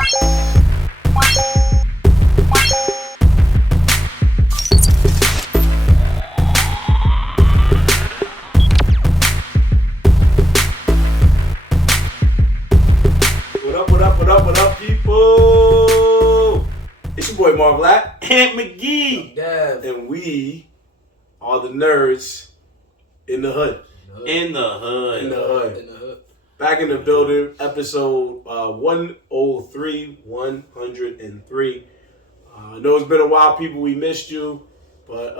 What up, people? It's your boy Mark Black and McGee. Dev. And we are the nerds in the hood. In the hood. Back in the building, episode 103. I know it's been a while, people. We missed you. But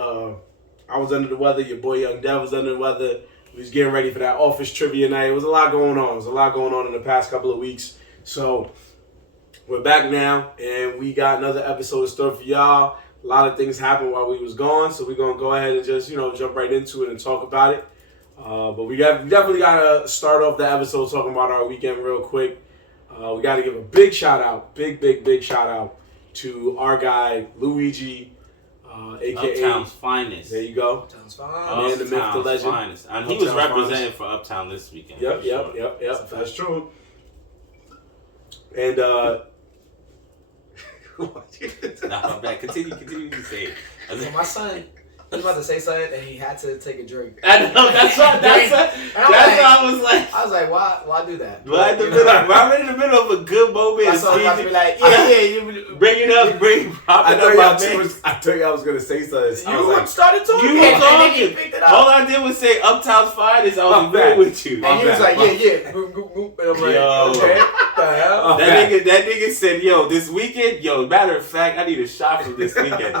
I was under the weather. Your boy Young Dev was under the weather. We was getting ready for that office trivia night. It was a lot going on. In the past couple of weeks. So we're back now, and we got another episode in store for y'all. A lot of things happened while we was gone, so we're going to go ahead and just, jump right into it and talk about it. But we definitely got to start off the episode talking about our weekend real quick. We got to give a big shout out, big shout out to our guy, Luigi, a.k.a. Uptown's finest. There you go. Uptown's Man, the myth, the legend. Finest. And he was representing for Uptown this weekend. Yep. That's true. And Nah, I'm back. Continue to say it. So my son, he was about to say something and he had to take a drink. I know, that's what I was like. I was like, why do that? Right in the middle of a good moment. My son was about to be like, you bring it up, I thought y'all was gonna say something. You started talking. You were talking. You picked it up. All I did was say Uptown's finest. I was agreeing with you. And he was like, yeah. Goop, goop, goop. And I'm like, okay. The hell? That nigga said, yo, this weekend, matter of fact, I need a shot from this weekend.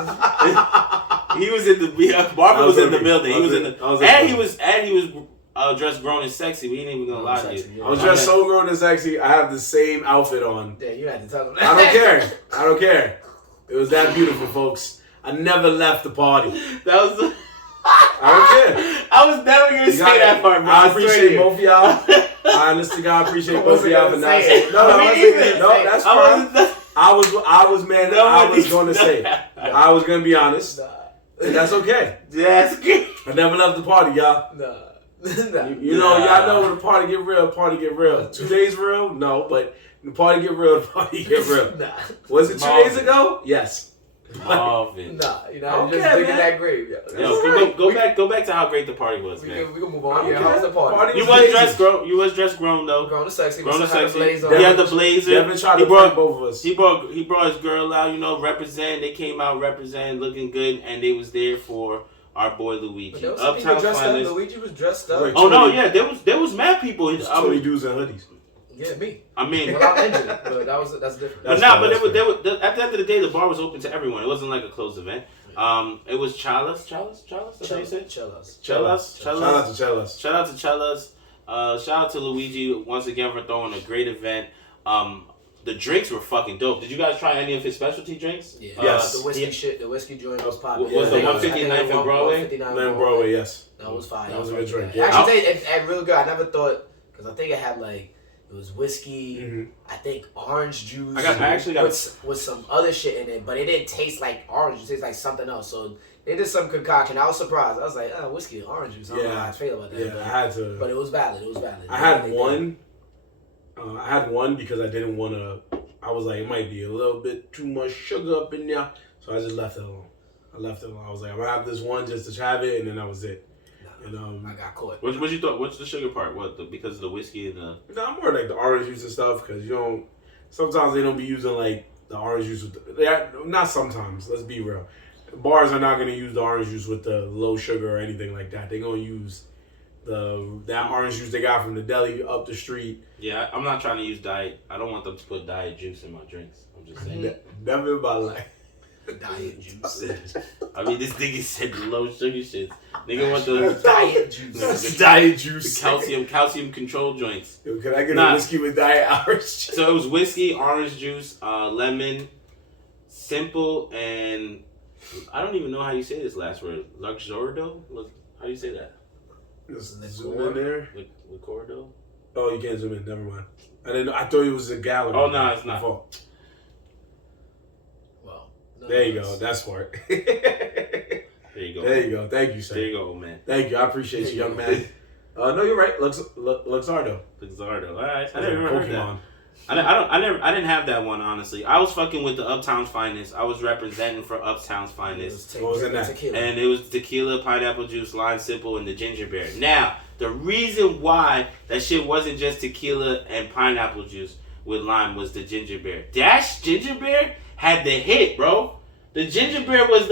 He was in the Barbara was in the building. He was dressed grown and sexy. We ain't even gonna lie to you. I was dressed so grown and sexy. I have the same outfit on. Yeah, you had to tell him that. I don't care. It was that beautiful, folks. I never left the party. That was. I don't care. I was never gonna say that part, bro. I appreciate both of y'all. I honestly, God, appreciate both of y'all for not saying. No, that's fine. I was man. I was gonna say. I was gonna be honest. And that's okay. That's good. I never left the party, y'all. Nah. Y'all know when the party get real, 2 days real? No, but the party get real, Nah. Was it 2 days ago? Yes. Marvin. Nah, just digging that grave. Go back to how great the party was, man. We can move on. How was the party? You was dressed grown though. Grown and sexy. He had the blazer. Devin tried to brought both of us. He brought his girl out. Represent. They came out representing, looking good, and they was there for our boy Luigi. Uptown finest. Luigi was dressed up. Like, there was mad people. 20 dudes in hoodies. Yeah, me. I mean, well, I'm injured, but that's different. But at the end of the day, the bar was open to everyone. It wasn't like a closed event. It was Chella's. That's how you say it? Chella's. Shout out to Chella's. Shout out to Chella's. Shout out to Luigi once again for throwing a great event. The drinks were fucking dope. Did you guys try any of his specialty drinks? Yeah. Yes. The whiskey shit. The whiskey joint was popping. Was the 159th and Broadway? 159th Broadway, yes. That was fire. That was a good drink. Yeah. Actually, it real good. I never thought, because I think it had it was whiskey, I think orange juice. I actually got with some other shit in it, but it didn't taste like orange. It tasted like something else. So they did some concoction. I was surprised. I was like, whiskey and orange juice. I don't know how I feel about that. Yeah, I had to. But it was valid. I had one. I had one because I didn't want to. I was like, it might be a little bit too much sugar up in there, so I just left it alone. I was like, I'm gonna have this one just to have it, and then that was it. And, I got caught. What you thought? What's the sugar part? Because of the whiskey and the. No, more like the orange juice and stuff. Because sometimes they don't be using like the orange juice with. Not sometimes. Let's be real. Bars are not gonna use the orange juice with the low sugar or anything like that. They're gonna use that orange juice they got from the deli up the street. Yeah, I'm not trying to use diet. I don't want them to put diet juice in my drinks. I'm just saying. Never in my life. Diet juice. I mean, this nigga said the low sugar shit. Nigga want the diet juice. Diet juice. The calcium control joints. Yo, can I get a whiskey with diet orange juice? So it was whiskey, orange juice, lemon, simple, and I don't even know how you say this last word. Luxordo? How do you say that? Zoom in there. Licordo? Oh, you can't zoom in. Never mind. I thought it was a gallery. Oh no, it's not. There you go. That's smart. There you go. There you go. Thank you, sir. There you go, man. Thank you. I appreciate you, young man. No, you're right. Luxardo. Luxardo. All right. I never heard that. I didn't have that one, honestly. I was fucking with the Uptown's Finest. I was representing for Uptown's Finest. What was in that? Tequila. And it was tequila, pineapple juice, lime simple, and the ginger beer. Now, the reason why that shit wasn't just tequila and pineapple juice with lime was the ginger beer. Dash ginger beer had the hit, bro. The ginger beer was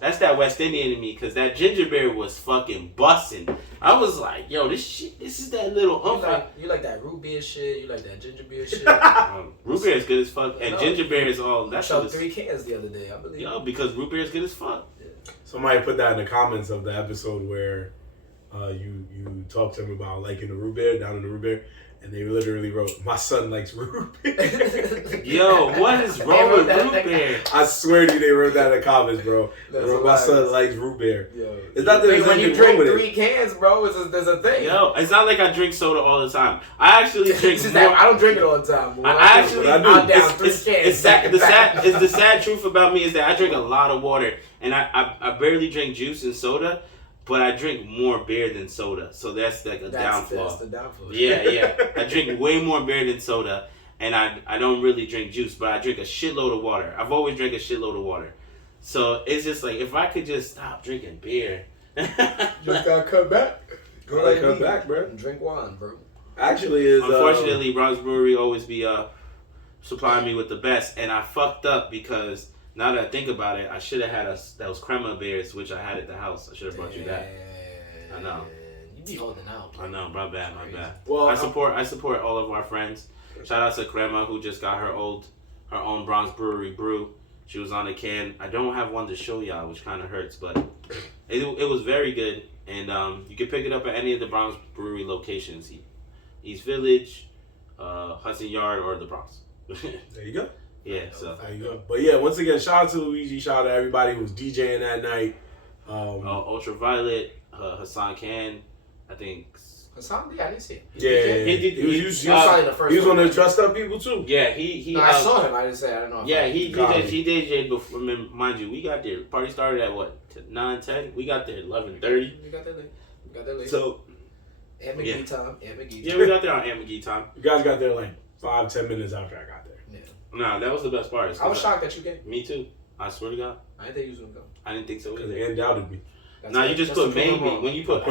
that's that West Indian in me, because that ginger beer was fucking busting. I was like, yo, this is that little You like that root beer shit? You like that ginger beer shit? root beer is good as fuck, and ginger beer is all. I showed 3 cans the other day, I believe. Yo, because root beer is good as fuck. Yeah. Somebody put that in the comments of the episode where you talked to him about liking the root beer, down in the root beer. And they literally wrote, "My son likes root beer." Yo, what is wrong with root beer? I swear to you, they wrote that in the comments, bro. My son likes root beer. Yo, it's not that when you drink 3 cans, bro, there's a thing. Yo, it's not like I drink soda all the time. I actually drink more. I don't drink it all the time. I actually I'm down 3 cans. The sad truth about me is that I drink a lot of water, and I barely drink juice and soda. But I drink more beer than soda, so that's like downfall. That's the downfall. Yeah. I drink way more beer than soda, and I don't really drink juice, but I drink a shitload of water. I've always drank a shitload of water. So it's just like, if I could just stop drinking beer. Just gotta cut back. Cut back, bro. Drink wine, bro. Actually, is unfortunately, Bronx Brewery always be supplying me with the best, and I fucked up because. Now that I think about it, I should have had those crema beers, which I had at the house. I should have brought you that. I know. You be holding out. I know. My bad. Well, I support all of our friends. Shout out to Crema, who just got her own Bronx Brewery brew. She was on a can. I don't have one to show y'all, which kind of hurts, but it was very good. And you can pick it up at any of the Bronx Brewery locations: East Village, Hudson Yard, or the Bronx. There you go. Yeah, so there you go. But yeah, once again, shout out to Luigi, shout out to everybody who was DJing that night. Ultraviolet, Hassan Khan, I think. Hassan, yeah, I didn't see him. He was one of the dressed up people too. Yeah, he. No, I saw him. I didn't say. I don't know. He DJed before. Mind you, we got there. Party started at what 9:10. We got there 11:30. We got there late. So. Aunt McGee time. Yeah, we got there on Aunt McGee time. You guys got there like 5-10 minutes after I got there. Yeah. Nah, that was the best part. I was shocked that you came. Me too. I swear to God. I didn't think you was gonna come. I didn't think so Because either. Ann doubted me. Nah, you just put maybe. When you put.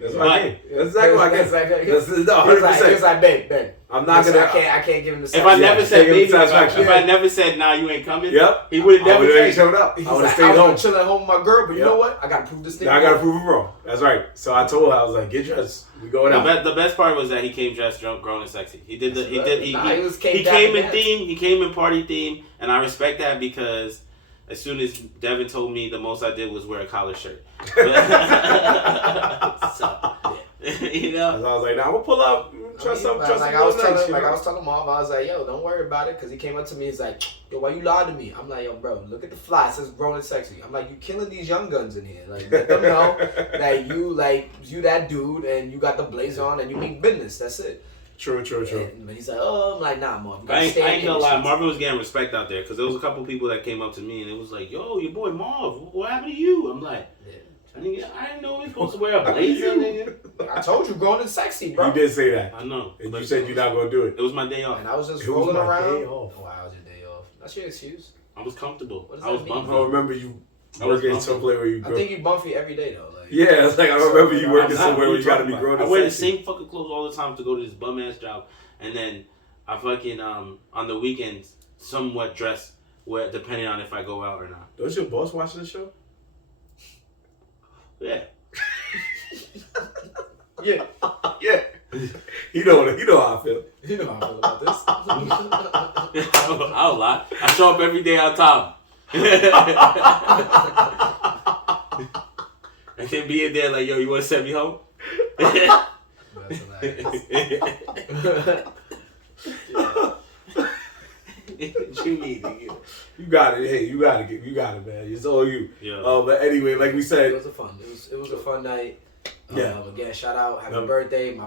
That's what I came. That's exactly what I came. That's 100%. He was like, babe. I'm not gonna. I can't give him the. If I never said maybe, if satisfaction. I never said nah, you ain't coming. Yep. He would have never showed up. I would have stayed I home. was chilling at home with my girl, but you know what? I gotta prove this thing. I gotta prove it wrong. That's right. So I told her, I was like, get dressed. We going out. The best part was that he came dressed, drunk, grown, and sexy. He came in theme. He came in party theme, and I respect that because as soon as Devin told me, the most I did was wear a collar shirt. You know, so I was like, nah, I'm gonna pull up. I was telling Mom, I was like, yo, don't worry about it, because he came up to me, he's like, yo, why you lie to me? I'm like, yo, bro, look at the fly, it says grown and sexy. I'm like, you killing these young guns in here. Like, let them know that you that dude, and you got the blazer on, and you mean business. That's it. True. And he's like, oh, I'm like, nah, Marv. I ain't gonna lie, Marvin was getting respect out there, because there was a couple people that came up to me, and it was like, yo, your boy Marv, what happened to you? I'm like, I didn't know we were supposed to wear a blazer, nigga. I told you, grown and sexy, bro. You did say that. I know. And you said you're not going to do it. It was my day off. And I was just rolling around. Day off. Oh, wow, it was your day off. That's your excuse. I was comfortable. What does I was that mean? bumpy. I remember you working somewhere where you I think you bumpy every day, though. Like, yeah, it's like I remember you working somewhere where you got to be grown. I wear the same fucking clothes all the time to go to this bum-ass job. And then I fucking, on the weekends, somewhat dress, depending on if I go out or not. Don't your boss watch the show? Yeah. Yeah. He know how I feel. You know how I feel about this. I'll lie. I show up every day on time. And then be in there like, yo, you want to send me home? That's hilarious. You need to get. You got it. Hey, you got it, man. It's all you. Yeah. But anyway, like we said, It was a fun night. Yeah. Again, shout out, happy birthday, my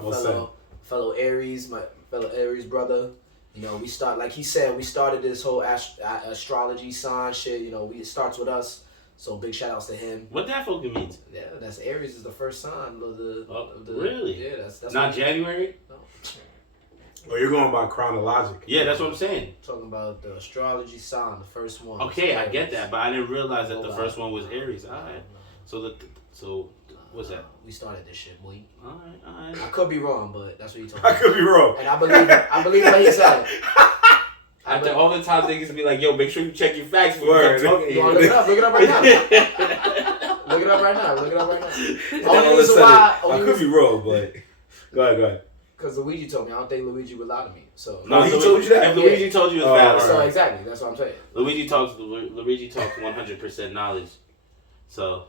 fellow Aries, my fellow Aries brother. You know, we started this whole astrology sign shit. You know, it starts with us. So big shout outs to him. What that fucking means? Yeah, that's Aries is the first sign of the. Really? Yeah, that's not January. No. Oh, you're going by chronological. Yeah, that's what I'm saying. Talking about the astrology sign, the first one. Okay, I get that, but I didn't realize that the first one was Aries. All right. So what's that? We started this shit, boy. All right. I could be wrong, but that's what you told I could be wrong. And I believe what he said. After all the times niggas be like, yo, make sure you check your facts before you start talking. You want to look it up right now. Look it up right now. Only reason why. I could be wrong, but go ahead. Because Luigi told me. I don't think Luigi would lie to me. So no, he told you that. If Luigi told you, it's valid. So exactly, that's what I'm saying. Luigi talks 100% knowledge. So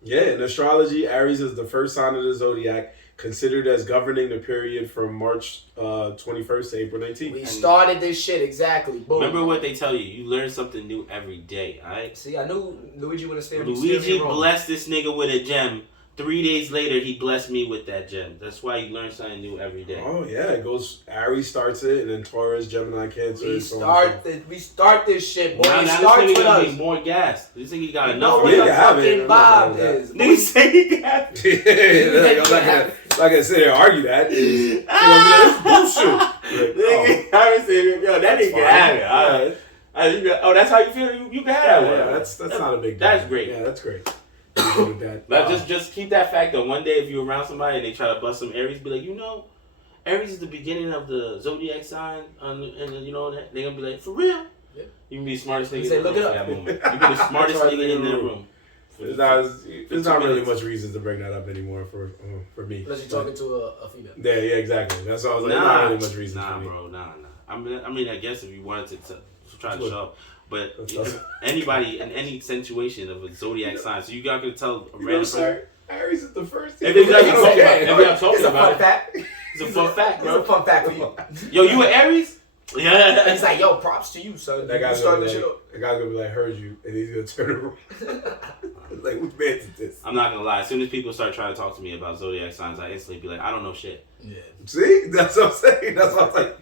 yeah, in astrology, Aries is the first sign of the zodiac, considered as governing the period from March 21st to April 19th. We started this shit exactly. Boom. Remember what they tell you. You learn something new every day. All right. See, I knew Luigi would have stayed. Luigi blessed this nigga with a gem. 3 days later, he blessed me with that gem. That's why you learn something new every day. Oh yeah, it goes. Aries starts it, and then Taurus, Gemini, Cancer. We start this shit. Boy, Now it starts this with nigga us. need more gas. This nigga got You enough. know what the fucking vibe is. Nigga say he got. I'm not gonna sit here and argue that. You know what I mean? It's bullshit. Nigga, I was saying, yo, that nigga can have it. All right. Oh, that's how you feel? You can have it. Yeah, that's not a big deal. That's great. Yeah, that's great. But just keep that fact though. One day if you're around somebody and they try to bust some Aries, be like, you know, Aries is the beginning of the zodiac sign, and you know they're gonna be like, for real. Yeah. You can be the smartest nigga in the room for that moment. You can be the smartest nigga in the room. There's not really much reason to bring that up anymore for me. Unless you're talking to a female. Yeah, exactly. That's all I was like. Not really much reason for me. Nah. I mean, I guess if you wanted to try to show. But anybody in any situation of a zodiac sign, so you got to tell a random person. Aries is the first. If I'm talking about it, fact. It's a fun fact, bro. It's a fun fact for you. Yo, you an Aries? Yeah. It's like, yo, props to you, son. That guy's gonna be like, heard you, and he's gonna turn around. Like, which man is this? I'm not gonna lie. As soon as people start trying to talk to me about zodiac signs, I instantly be like, I don't know shit. Yeah. See, that's what I'm saying. That's what I'm saying.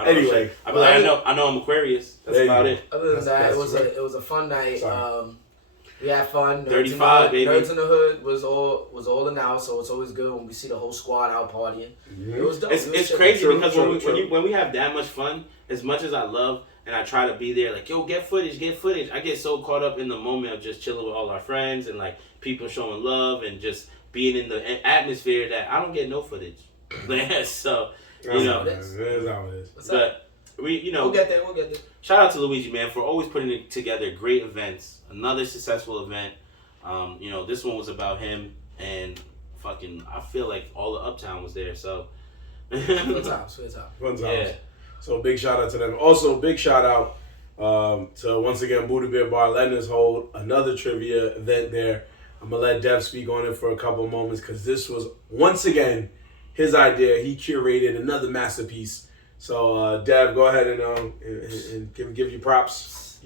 Anyway, I be like, I know I'm Aquarius. That's about it. Other than that, it was a fun night. We had fun. 35, baby. Nerdz in the Hood was all announced, so it's always good when we see the whole squad out partying. Mm-hmm. It was dope. It's crazy because when we have that much fun, as much as I love and I try to be there, like, yo, get footage. I get so caught up in the moment of just chilling with all our friends and like people showing love and just being in the atmosphere that I don't get no footage. So. You know, that's how it is. But we'll get there. Shout out to Luigi, man, for always putting together great events. Another successful event. This one was about him, and fucking, I feel like all of Uptown was there. So Fun times. Yeah. So big shout out to them. Also, big shout out to once again Buddha Beer Bar letting us hold another trivia event there. I'm gonna let Dev speak on it for a couple of moments because this was once again his idea. He curated another masterpiece. So, Dev, go ahead and give you props.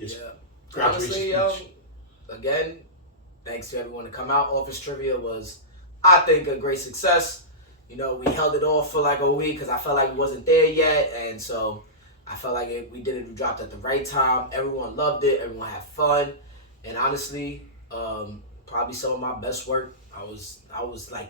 Honestly, again, thanks to everyone to come out. Office Trivia was, I think, a great success. You know, we held it off for like a week because I felt like we wasn't there yet. And so I felt like we dropped at the right time. Everyone loved it. Everyone had fun. And honestly, probably some of my best work. I was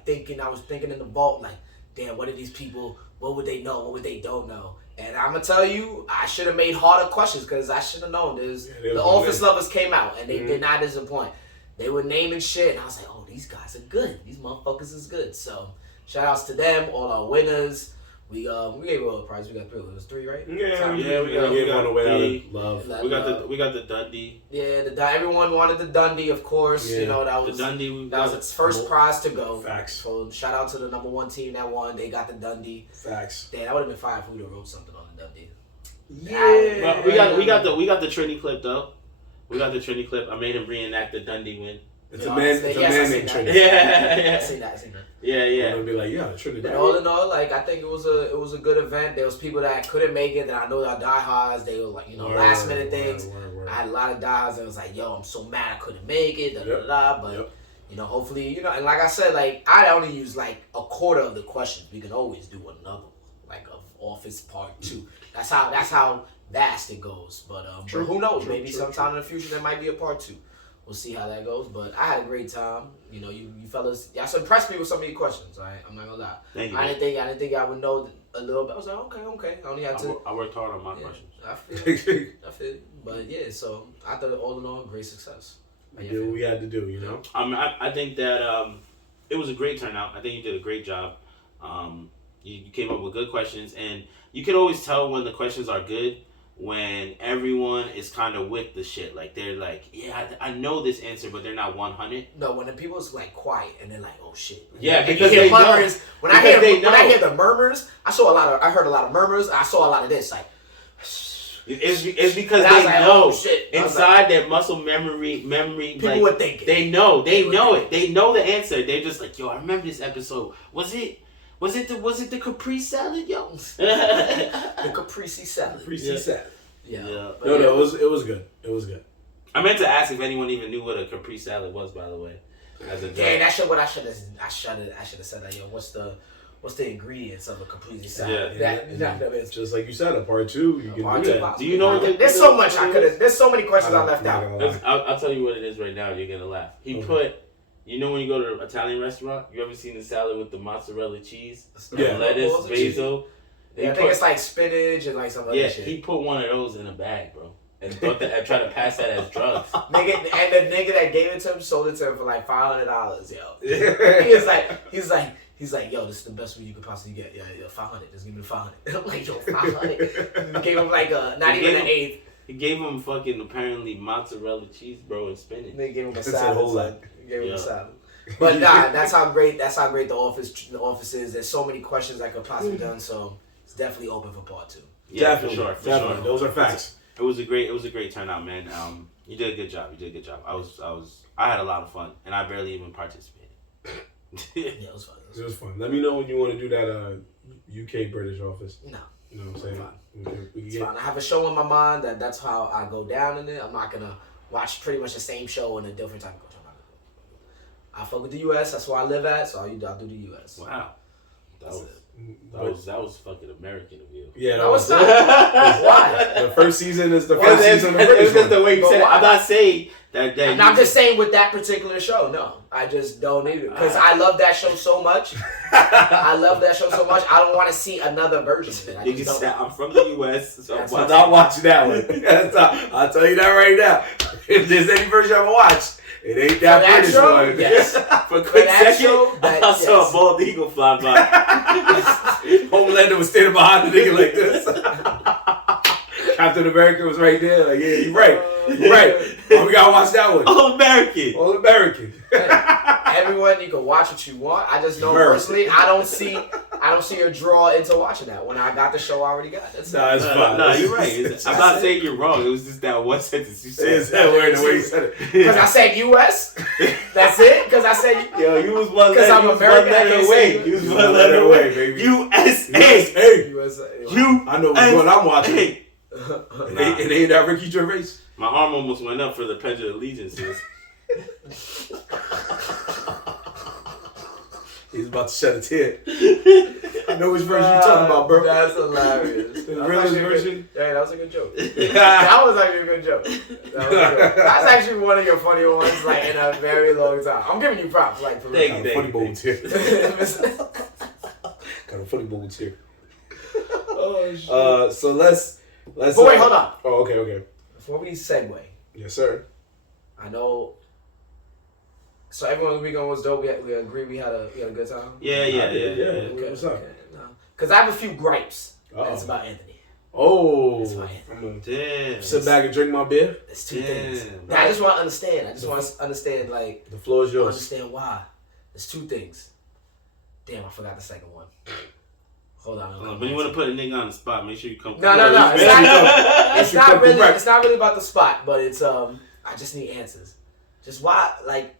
thinking in the vault, like, damn, what are these people, what would they know, what would they don't know? And I'm going to tell you, I should have made harder questions because I should have known. The Office Lovers came out and they did not disappoint. They were naming shit and I was like, oh, these guys are good. These motherfuckers is good. So shout outs to them, all our winners. We gave away a prize. We got 3. It was 3, right? Yeah, we got away love. We got the Dundee. Yeah, everyone wanted the Dundee, of course. Yeah. You know, that was its first prize to go. Facts. So shout out to the number 1 team that won. They got the Dundee. Facts. Damn, that would have been fire if we would have wrote something on the Dundee. Yeah. But we got the Trini clip though. We got the Trini clip. I made him reenact the Dundee win. It's a man named Trini. Yeah. I seen that. Yeah. It'll be like, Trinidad. But all in all, like, I think it was a good event. There was people that couldn't make it that I know are diehards. They were like, last minute things. I had a lot of diehards that was like, yo, I'm so mad I couldn't make it. But hopefully, and like I said, like, I only use like a quarter of the questions. We can always do another one, like of Office Part 2. That's how vast it goes. But who knows? Maybe sometime in the future there might be a Part 2. We'll see how that goes, but I had a great time. You fellas, y'all impressed me with some of your questions. I'm not gonna lie. Thank you. I didn't think y'all would know a little bit. I was like, okay. I only had to. I worked hard on my questions. I feel. But yeah, so I thought all in all, great success. We did what we had to do, you know. I think that it was a great turnout. I think you did a great job. You came up with good questions, and you can always tell when the questions are good when everyone is kind of with the shit. Like they're like, yeah, I know this answer, but they're not 100. No, when the people's like quiet and they're like, oh shit. Yeah, because they murmurs. When I hear the murmurs, I heard a lot of murmurs. I saw a lot of this like. It's because they like, know oh, shit. inside their muscle memory. People like, were thinking. They know it. They know the answer. They're just like, yo, I remember this episode. Was it the Capri salad, yo? The Caprese salad. Salad. Yeah. No, it was good. It was good. I meant to ask if anyone even knew what a Capri salad was, by the way. As a yeah, that's what I should have said that. Yo, what's the ingredients of a Caprese salad? Yeah. Just like you said, a part 2, you can do that. Do you know what there's so much I could have. There's so many questions I left out. I'll tell you what it is right now. You're gonna laugh. He put. You know when you go to an Italian restaurant, you ever seen the salad with the mozzarella cheese, lettuce, basil? Yeah, I think it's like spinach and like some other shit. Yeah, he put one of those in a bag, bro, and thought that I tried to pass that as drugs. Nigga, and the nigga that gave it to him sold it to him for like $500, yo. He's like, yo, this is the best one you could possibly get. Yeah, 500. Just give me the 500. I'm like, yo, 500. Gave him like not even an eighth. He gave him fucking apparently mozzarella cheese, bro, and spinach. They gave him a salad. But nah, that's how great the office is. There's so many questions I could possibly done, so it's definitely open for part 2. Yeah, for sure. Those are facts. It was a great turnout, man. You did a good job. I had a lot of fun, and I barely even participated. Yeah, it was fun. It was fun. Let me know when you want to do that UK British office. No. You know what I'm saying? It's fine. I have a show in my mind that's how I go down in it. I'm not gonna watch pretty much the same show in a different time. I fuck with the US. That's where I live at. So I'll do the US. Wow, that was fucking American of you. Yeah, that was not. Why? The first season is the first season. It's just the way you said it. I'm not saying that. I'm not just saying with that particular show. No, I just don't need it because I love that show so much. I don't want to see another version of it. I'm from the US, so I'm not watching that one. I'll tell you that right now. If there's any version I've watched, it ain't that British one. Yes. For a quick second, I saw a bald eagle fly by. Homelander was standing behind the nigga like this. Captain America was right there. Like, yeah, you're right. Oh, we gotta watch that one. All American. Hey, everyone, you can watch what you want. I just know personally, I don't see a draw into watching that when I got the show I already got. It's fine. No, you're right. I'm not saying you're wrong. It was just that one sentence you said. It's that word, the way you said it. Because I said US. That's it. Because I said you was one letter. I'm American. Away. You was one letter away, baby. USA. I know what I'm watching. It ain't that Ricky Gervais. My arm almost went up for the Pledge of Allegiances. He's about to shed a tear. I know which version you're talking about, bro. That's hilarious. The realest version? Yeah, that was a good joke. That was actually a good joke. That's actually one of your funny ones, like, in a very long time. I'm giving you props, like, for real. Got a funny bones here. Got a funny bones here. Oh, shit. So let's. But wait, hold on. Oh, okay. Before we segue. Yes, sir. I know. So everyone's weekend was dope. We agree we had a good time. Yeah. Okay, what's up? Okay. No. Cause I have a few gripes. It's about Anthony. Oh. It's about Anthony. Damn. Sit back and drink my beer. There's two things. Now, I just want to understand. Like. The floor is yours. Understand why. There's two things. Damn, I forgot the second one. Hold on. But you want to put a nigga on the spot? Make sure you come. No. It's not really about the spot, but it's I just need answers. Just why, like,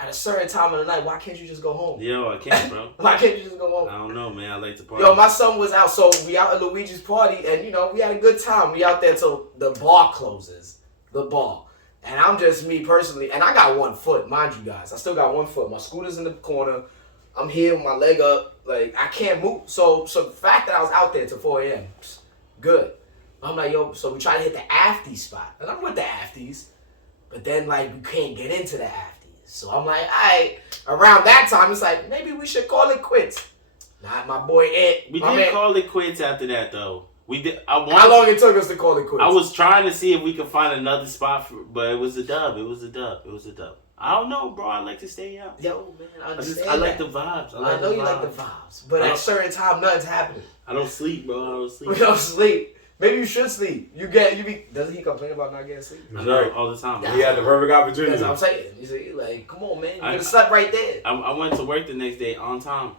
at a certain time of the night, why can't you just go home? Yo, I can't, bro. Why can't you just go home? I don't know, man. I like to party. Yo, my son was out, so we out at Luigi's party, and we had a good time. We out there till the bar closes. The bar. And I'm just me personally, and I got 1 foot, mind you guys. I still got 1 foot. My scooter's in the corner. I'm here with my leg up. Like, I can't move. So the fact that I was out there till 4 a.m., good. I'm like, yo, so we try to hit the afties spot. And I'm with the afties. But then, like, we can't get into the afties. So I'm like, all right. Around that time, it's like, maybe we should call it quits. Not my boy Ed. We did call it quits after that, though. We did. How long it took us to call it quits? I was trying to see if we could find another spot, but it was a dub. I don't know, bro. I like to stay out. Yo, man, I understand. I like the vibes. I know you like the vibes, but at a certain time, nothing's happening. I don't sleep, bro. I don't sleep. We don't sleep. Maybe you should sleep. Doesn't he complain about not getting sleep? I know, all the time. He had the perfect opportunity. That's what I'm saying. You see, like, come on, man. You could have slept right there. I went to work the next day on time.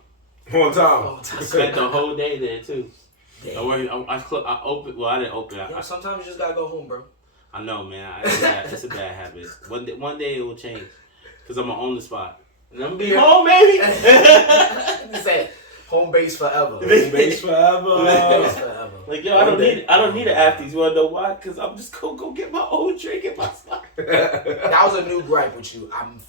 On time. Spent the whole day there, too. Damn. Don't worry. I opened. Well, I didn't open. Sometimes you just gotta go home, bro. I know, man. It's a bad habit. One day it will change. Because I'm going to own the spot. And I'm going to be home, baby. You said home base forever. Home base forever. Like, yo, I don't need an afties. You want to know why? Because I'm just going to go get my own drink in my spot. That was a new gripe with you. I'm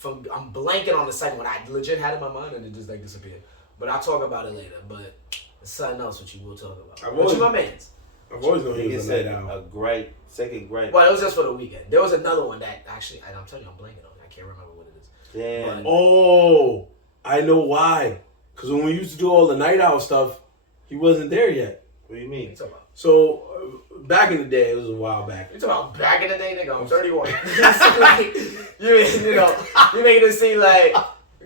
blanking on the second one. I legit had it in my mind and it just like disappeared. But I'll talk about it later. But there's something else which you will talk about. But you my mans. I've always known he was a night out. A great second great. Well, it was just for the weekend. There was another one that actually, and I'm telling you, I'm blanking on it. I can't remember what it is. Damn. Oh, I know why. Because when we used to do all the night out stuff, he wasn't there yet. What do you mean? What you talking about? So, back in the day, it was a while back. You talking about back in the day, nigga? I'm 31. You making it seem like,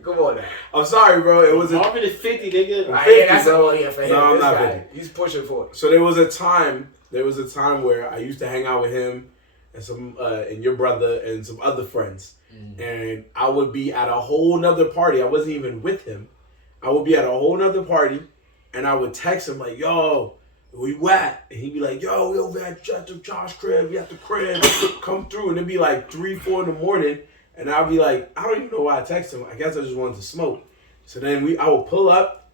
come on now. I'm sorry, bro. It was Marvin is 50, nigga. Right, 50, yeah, that's a whole year for him. No, I'm not guy, 50. He's pushing 40. So there was a time where I used to hang out with him and and your brother and some other friends. And I would be at a whole nother party. I wasn't even with him. I would be at a whole nother party and I would text him like, yo, where you at? And he'd be like, yo, we over at Josh crib. We at the crib. Come through. And it'd be like 3, 4 in the morning. And I'd be like, I don't even know why I text him. I guess I just wanted to smoke. So then I would pull up.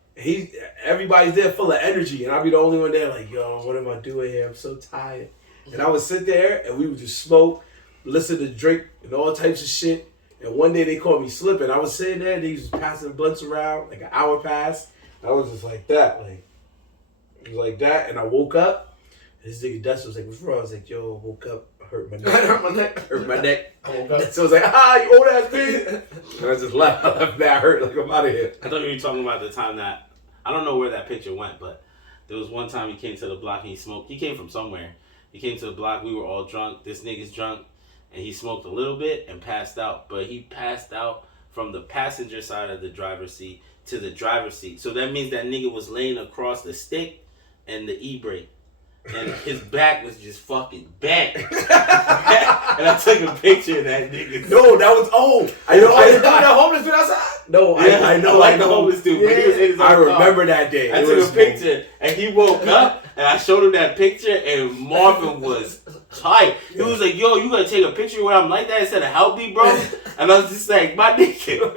Everybody's there full of energy. And I'd be the only one there like, yo, what am I doing here? I'm so tired. And I would sit there and we would just smoke, listen to Drake and all types of shit. And one day they caught me slipping. I was sitting there and he was passing blunts around, like an hour passed. I was just like that. It was like that. And I woke up. And this nigga Dustin was like, what's wrong? I was like, yo, I woke up. Hurt my neck. Hurt my neck. I woke up. So I was like, you old ass bitch. And I just left. I left that hurt. Like, I'm out of here. I thought you were talking about the time that, I don't know where that picture went, but there was one time he came to the block and he smoked. He came from somewhere. He came to the block. We were all drunk. This nigga's drunk. And he smoked a little bit and passed out. But he passed out from the passenger side of the driver's seat to the driver's seat. So that means that nigga was laying across the stick and the e-brake. And his back was just fucking bent. And I took a picture of that nigga. No, that was, I know. The homeless dude outside? No, yeah, I know. The homeless dude. Yeah. But he was in his own I car. remember that day. I took a picture and he woke up and I showed him that picture and Marvin was tight. He was like, yo, you gonna take a picture where I'm like that instead of help me, bro? And I was just like, my nigga.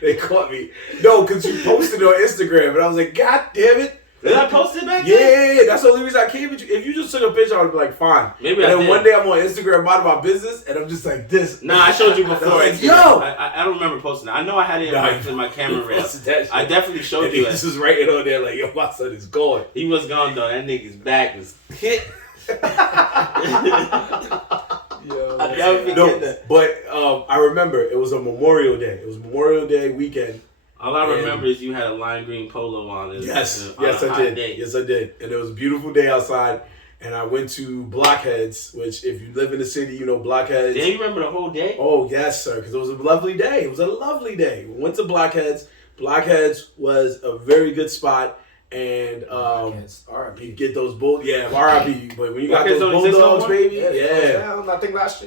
They caught me. No, because you posted it on Instagram and I was like, God damn it. Did I post it back then? Yeah, that's the only reason I came with you. If you just took a picture, I would be like, fine. Maybe and I then did. one day I'm on Instagram about my business, and I'm just like this. Nah, I showed you before. Like, yo! I don't remember posting it. I know I had it in my camera rail. I definitely showed you it. This was writing on there like, yo, my son is gone. He was gone, though. That nigga's back was hit. Yo, I never forget that. But I remember it was a Memorial Day. It was Memorial Day weekend. All I remember is you had a lime green polo on. Yes, I did. Day. Yes, I did. And it was a beautiful day outside. And I went to Blockheads, which if you live in the city, you know Blockheads. Did you remember the whole day? Oh, yes, sir, because it was a lovely day. It was a lovely day. We went to Blockheads. Blockheads was a very good spot. And you get those RIP. But when you got those bulldogs, baby, yeah. I think last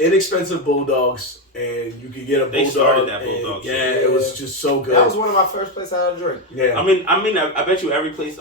inexpensive bulldogs, and you could get a bulldog. They started that bulldog. Yeah, it was just so good. That was one of my first places I had a drink. Yeah. I mean, I bet you a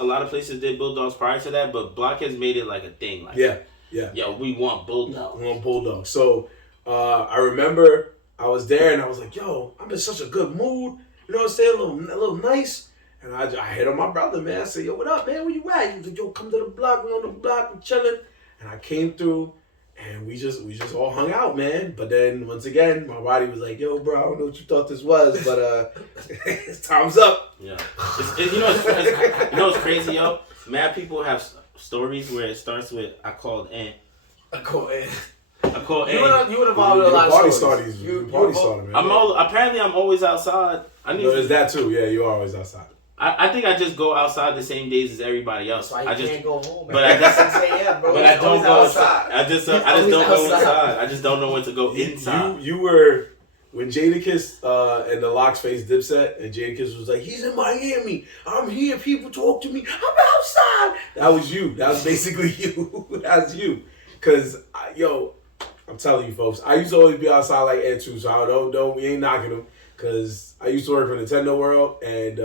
lot of places did bulldogs prior to that, but Blockheads made it like a thing. Like, yeah. Yo, we want bulldogs. We want bulldogs. So I remember I was there, and I was like, yo, I'm in such a good mood. You know what I'm saying? A little nice. And I hit on my brother, man. I said, yo, what up, man? Where you at? He was like, yo, come to the block. We on the block. We chilling. And I came through, and we just all hung out, man. But then, once again, my body was like, yo, bro, I don't know what you thought this was, but time's up. Yeah. You know what's crazy, yo? Mad people have stories where it starts with, I called Aunt. I called Aunt. You would involve a lot of stories. You party starter, man. Apparently, I'm always outside. There's that too. Yeah, you're always outside. I think I just go outside the same days as everybody else. That's why you can't go home. But I just 6 a.m., bro. But I don't go outside. I just don't go outside. inside. I just don't know when to go inside. You were when Jadakiss and the Locks faced Dipset, and Jadakiss was like, "He's in Miami. I'm here. People talk to me. I'm outside." That was you. That was basically you. That's you. Cause I'm telling you, folks. I used to always be outside like Ed too. So I don't. We ain't knocking him. Cause I used to work for Nintendo World, and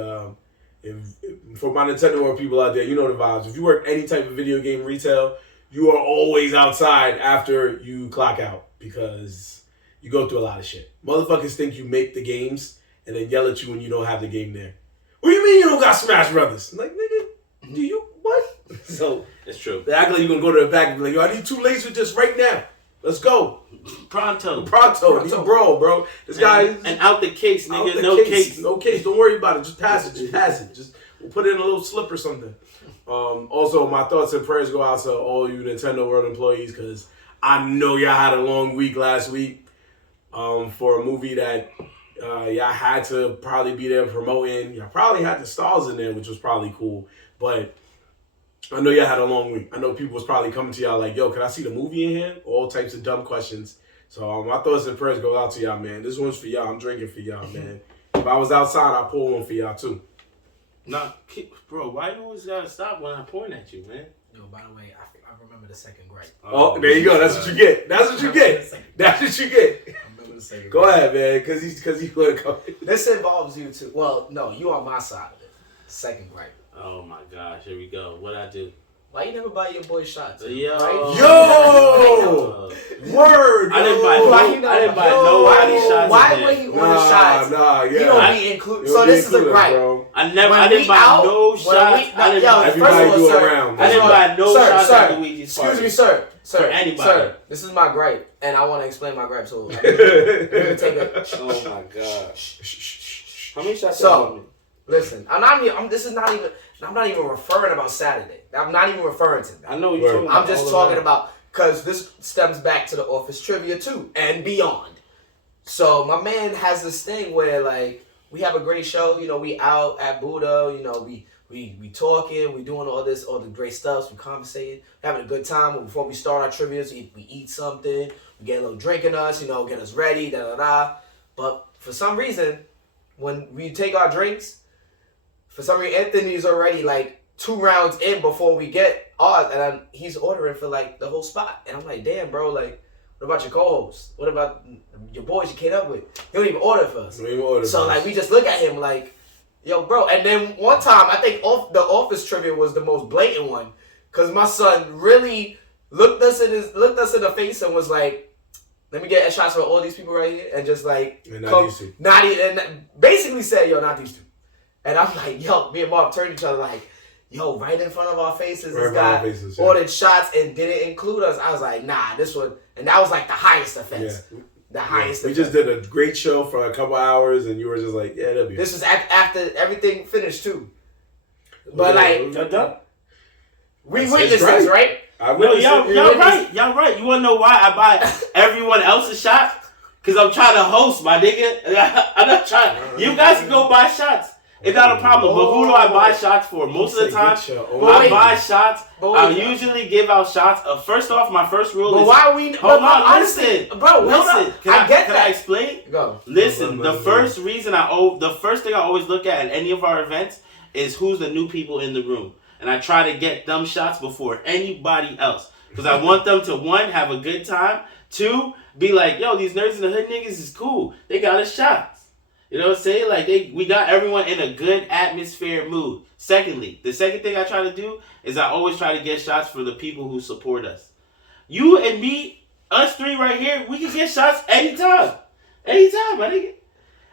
for my Nintendo World people out there, you know the vibes. If you work any type of video game retail, you are always outside after you clock out because you go through a lot of shit. Motherfuckers think you make the games and then yell at you when you don't have the game there. What do you mean you don't got Smash Brothers? I'm like, nigga, do you? What? So it's true. They act like you're gonna go to the back and be like, yo, I need 2 lasers just right now. Let's go. Pronto. Bro. This guy and out the case, nigga. No case. Don't worry about it. Just pass it. Just we'll put it in a little slip or something. Also, my thoughts and prayers go out to all you Nintendo World employees because I know y'all had a long week last week for a movie that y'all had to probably be there promoting. Y'all probably had the stars in there, which was probably cool. But I know y'all had a long week. I know people was probably coming to y'all like, yo, can I see the movie in here? All types of dumb questions. So my thoughts and prayers go out to y'all, man. This one's for y'all. I'm drinking for y'all, man. If I was outside, I'd pour one for y'all, too. Nah, bro, why you always gotta stop when I point at you, man? Yo, by the way, I remember the second gripe. Oh, there you go. That's what you get. That's what you get. I remember the second Go ahead, man, because he would have come. This involves you, too. Well, no, you on my side of it. Second gripe. Oh my gosh, here we go. What'd I do? Why you never buy your boy shots? Yo! Word! I didn't buy nobody shots. Why would he order shots? Nah, He don't be included. So this is a gripe. Bro. I didn't buy no shots. Everybody do around. I didn't buy no shots at Luigi's party. Excuse me, sir. Anybody. Sir, this is my gripe, and I want to explain my gripe. So, I'm gonna take a. Oh my gosh. How many shots? So, listen, I'm not even referring about Saturday. I'm not even referring to that. I know you're talking about. I'm just talking about, because this stems back to the office trivia too, and beyond. So my man has this thing where, like, we have a great show, we out at Buddha, we talking, we doing all the great stuff, we conversating, having a good time. Before we start our trivias, we eat something, we get a little drink in us, get us ready, But for some reason, when we take our drinks, Anthony's already like 2 rounds in before we get ours, and he's ordering for like the whole spot. And I'm like, damn, bro, like, what about your co-host? What about your boys you came up with? He don't even order for us. So like, we just look at him like, yo, bro. And then one time, I think the office trivia was the most blatant one, because my son really looked us in the face and was like, let me get shots for all these people right here, and just like, basically said, yo, not these two. And I'm like, yo, me and Mark turned each other like, yo, right in front of our faces, this guy ordered shots and didn't include us. I was like, nah, this one. And that was like the highest offense. Yeah. The highest offense. We just did a great show for a couple hours, and you were just like, yeah, that'll be. This was after everything finished, too. But like, we witnessed this, right? Y'all right. You want to know why I buy everyone else a shot? Because I'm trying to host, my nigga. I'm not trying. You guys can go buy shots. It's not a problem, but who do I buy shots for? Most of the time, I buy shots. I usually give out shots. First off, my first rule is... why are we... Hold on, listen. Bro, listen. Can I explain? Go. Listen, the first thing I always look at any of our events is who's the new people in the room. And I try to get them shots before anybody else. Because I want them to, 1, have a good time. 2, be like, yo, these Nerds in the Hood niggas is cool. They got us shots. You know what I'm saying? Like, we got everyone in a good atmosphere mood. Secondly, the second thing I try to do is I always try to get shots for the people who support us. You and me, us 3 right here, we can get shots anytime. Anytime, my nigga.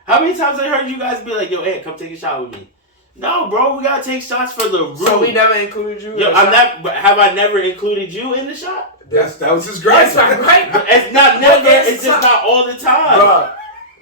How many times I heard you guys be like, yo, Ed, come take a shot with me? No, bro, we gotta take shots for the room. So we never included you? Yo, have I never included you in the shot? That was his gripe. That's not right. It's not never, it's just not all the time.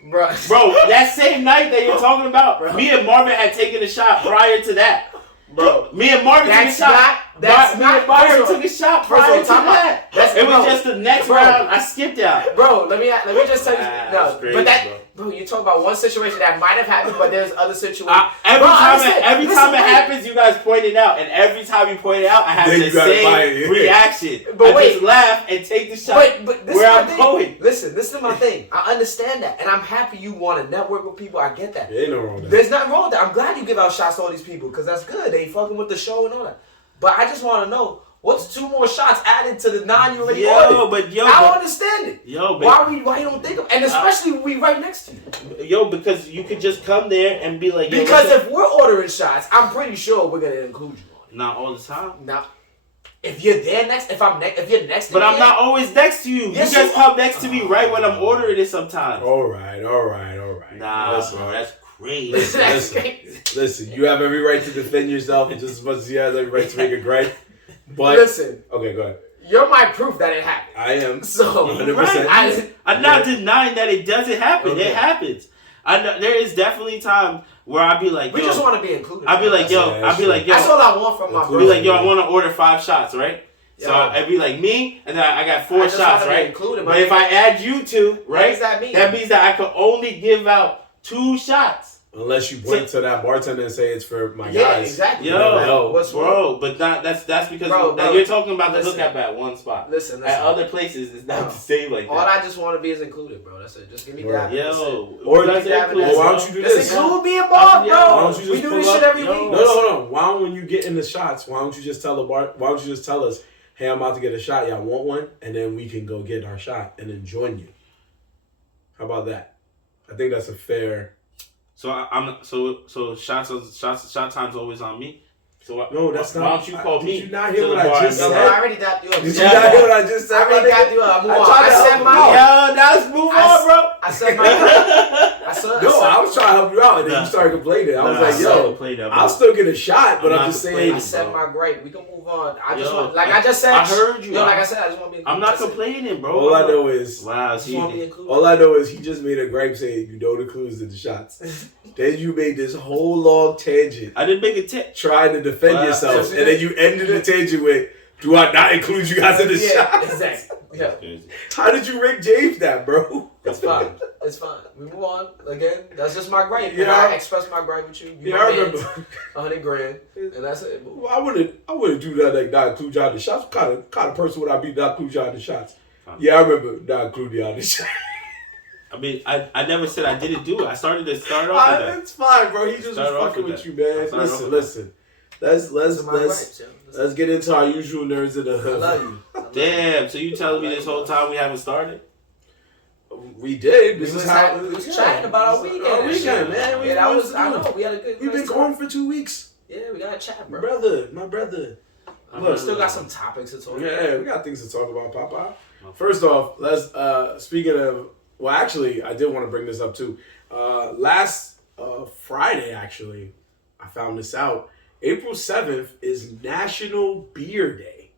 Bro, that same night that you're talking about, me and Marvin had taken a shot prior to that. Bro, me and Marvin took a shot. That's not Byron took a shot prior to that. It was just the next round. I skipped out. Bro, let me just tell you. No, crazy, but that, bro, you talk about one situation that might have happened, but there's other situations. Every time it happens, you guys point it out, and every time you point it out, I have the same reaction. But I just laugh and take the shot but this where is I'm going. Listen to my thing. I understand that, and I'm happy you want to network with people. I get that. There ain't no wrong with that. There's nothing wrong with that. I'm glad you give out shots to all these people because that's good. They fucking with the show and all that. But I just want to know. What's 2 more shots added to the 9 you already ordered? I don't understand it. Why you don't think of, and especially we right next to you. Because you could just come there and be like, because if we're ordering shots, I'm pretty sure we're gonna include you on it. Not all the time. Now, if you're there next, if you're next to me. But I'm not always next to you. Yes, you just come next to me right when I'm ordering it sometimes. All right. Nah, bro, that's crazy. Listen, you have every right to defend yourself just as much as he has every right to make a gripe. But listen. Okay, go ahead. You're my proof that it happened. I am. So 100%. I'm not denying that it doesn't happen. Okay. It happens. I know there is definitely times where I'd be like, we just want to be included. I'd be like, yo. That's all I want from my brother. Be like, yo, I want to order 5 shots, right? So I'd be like me, and then I got 4 shots, right? But if I add you 2, right? What does that mean? That means that I could only give out 2 shots. Unless you point to that bartender and say it's for my guys. Yeah, exactly. Bro, but that's because you're talking about the hookup at one spot. Listen. At other places, it's not the same like that. All I just want to be is included, bro. That's it. Just give me that. Or why don't you do this? Just include me involved, bro. Why don't you just we do this shit every week. No. Why don't when you get in the shots, why don't you just tell us, hey, I'm about to get a shot. Y'all want one? And then we can go get our shot and then join you. How about that? I think that's a fair. So shot time's always on me. So no, that's not. Why don't you call me? Did you not hear what I just said? I already got you up. Did you not hear what I just said? I already got you up. I said my. Yo, let's move on, bro. I said my. I was trying to help you out, and then you started complaining. I was like, yo, I'll still get a shot, but I'm just saying. I said my gripe. We can move on. I just want, like I just said. I heard you. Like I said, I just want to be. I'm not complaining, bro. All I know is. Wow. All I know is he just made a gripe saying you don't include in the shots. Then you made this whole long tangent. I didn't make a tip. Trying to defend yourself, and then you ended the tangent with, "Do I not include you guys in the shot?" Exactly. Yeah. How did you Rick James that, bro? It's fine. It's fine. We move on. Again, that's just my gripe. Yeah. And I express my gripe with you. I remember. $100,000, and that's it. Well, I wouldn't do that. Like not include y'all in the shots. What kind of person would I be not include y'all in the shots? Yeah, I remember not including y'all in the shots. I mean, I never said I didn't do it. I started off with that. It's fine, bro. He just was fucking with you, man. Listen. Let's get into our usual nerds of the hood. I love you. Damn. So you telling me this whole time we haven't started? We did. We was chatting about our weekend. Our weekend, man. I know. We had a good. We've been going for 2 weeks. Yeah, we gotta chat, bro. My brother. Look, still got some topics to talk about. Yeah, we got things to talk about, Papa. First off, let's speaking of. Well, actually, I did want to bring this up too. Last Friday, actually, I found this out. April 7th is National Beer Day.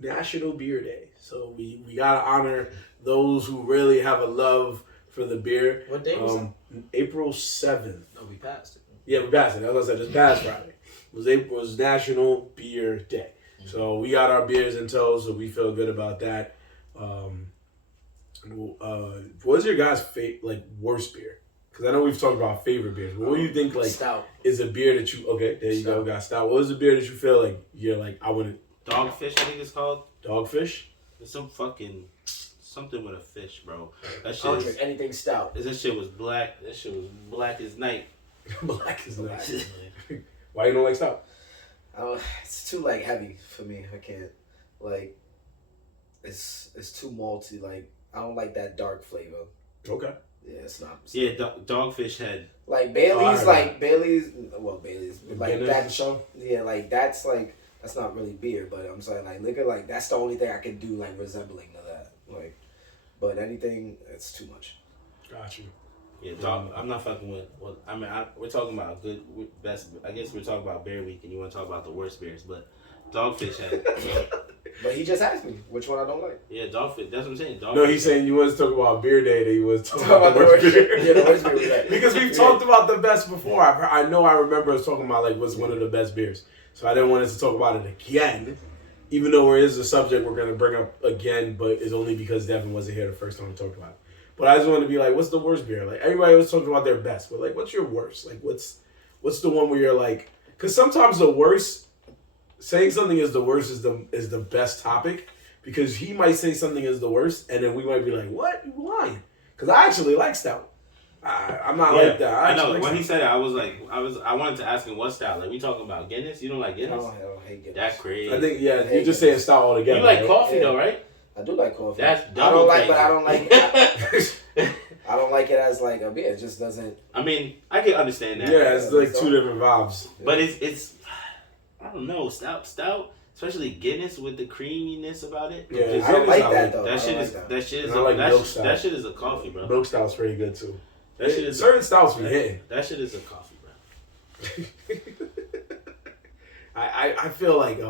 National Beer Day. So we gotta honor those who really have a love for the beer. What day was it? April 7th. No, we passed it. Yeah, we passed it. That's what I said. Just past Friday. It was National Beer Day. Mm-hmm. So we got our beers in tow, so we feel good about that. What's your guys' worst beer? Because I know we've talked about favorite beers. But what do you think Stout is a beer that you there you go, got Stout. What is a beer that you feel like you're like I wouldn't Dogfish, I think it's called. Dogfish? It's something with a fish, bro. That shit I don't drink anything stout. That shit was black. That shit was black as night. Black as night. Why you don't like Stout? It's too heavy for me. I can't it's too malty. I don't like that dark flavor. Okay. Yeah, it's not. Yeah, Dogfish head. Bailey's, Bailey's. Well, Bailey's that. Show? Yeah, that's not really beer, but I'm saying liquor. That's the only thing I can do resembling to that. But anything, it's too much. Got you. Yeah, I'm not fucking with. Well, I mean, we're talking about best. I guess we're talking about Beer Week, and you want to talk about the worst beers, but Dogfish head. But he just asked me which one I don't like. Yeah, Dogfish. That's what I'm saying. Dogfish. No, he's saying you want to talk about beer day, that you want to talk about the worst beer. Yeah, the worst beer was that. Because we've talked about the best before. I know I remember us talking about like what's one of the best beers. So I didn't want us to talk about it again, even though it is a subject we're going to bring up again, but it's only because Devin wasn't here the first time we talked about it. But I just wanted to be like, what's the worst beer? Like, everybody was talking about their best, but like, what's your worst? Like, what's the one where you're like, because sometimes the worst, saying something is the worst is the best topic, because he might say something is the worst, and then we might be like, what? You lying? Because I actually like stout. I'm not like that. I know. Like when he said it, I wanted to ask him what stout. Like, we talking about Guinness? You don't like Guinness? I don't hate Guinness. That's crazy. I think, you're just saying stout altogether. You like right? coffee though, right? I do like coffee. That's I double don't like, crazy. but I don't like it. I don't like it as like a beer. It just doesn't. I mean, I can understand that. Yeah, it's like two different vibes. But it's I don't know, stout, especially Guinness with the creaminess about it. Yeah, I don't like I that like though. That shit is a coffee, bro. Milk stout's pretty good too. That shit is certain stouts be hitting. That shit is a coffee, bro. I feel like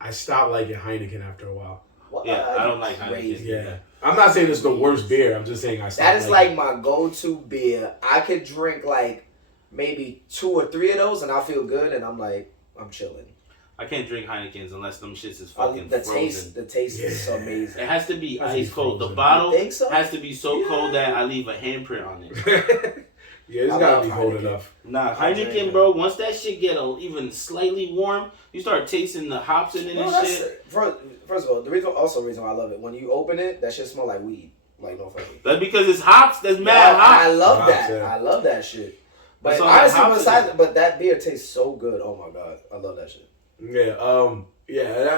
I stopped liking Heineken after a while. What? Yeah, I don't like Heineken. Crazy. Yeah, I'm not saying it's the worst beer. I'm just saying I stopped. That is like my go-to beer. I could drink like maybe 2 or 3 of those, and I feel good, and I'm like, I'm chilling. I can't drink Heinekens unless them shits is fucking The frozen. taste is amazing. It has to be Has to ice be cold. The frozen. bottle You think so? has to be so cold that I leave a handprint on it. Yeah, it's I gotta love be cold Heineken. enough. Nah, I drink Heineken, it. bro. Once that shit get even slightly warm, you start tasting the hops in it No, and that's shit. first of all, the reason why I love it. When you open it, that shit smell like weed. Like no fucking. That's because it's hops. That's mad Yeah, hops. I love Hops, that. yeah. I love that shit. But That's all that honestly, hops besides, is. but that beer tastes so good. Oh my god, I love that shit. Yeah,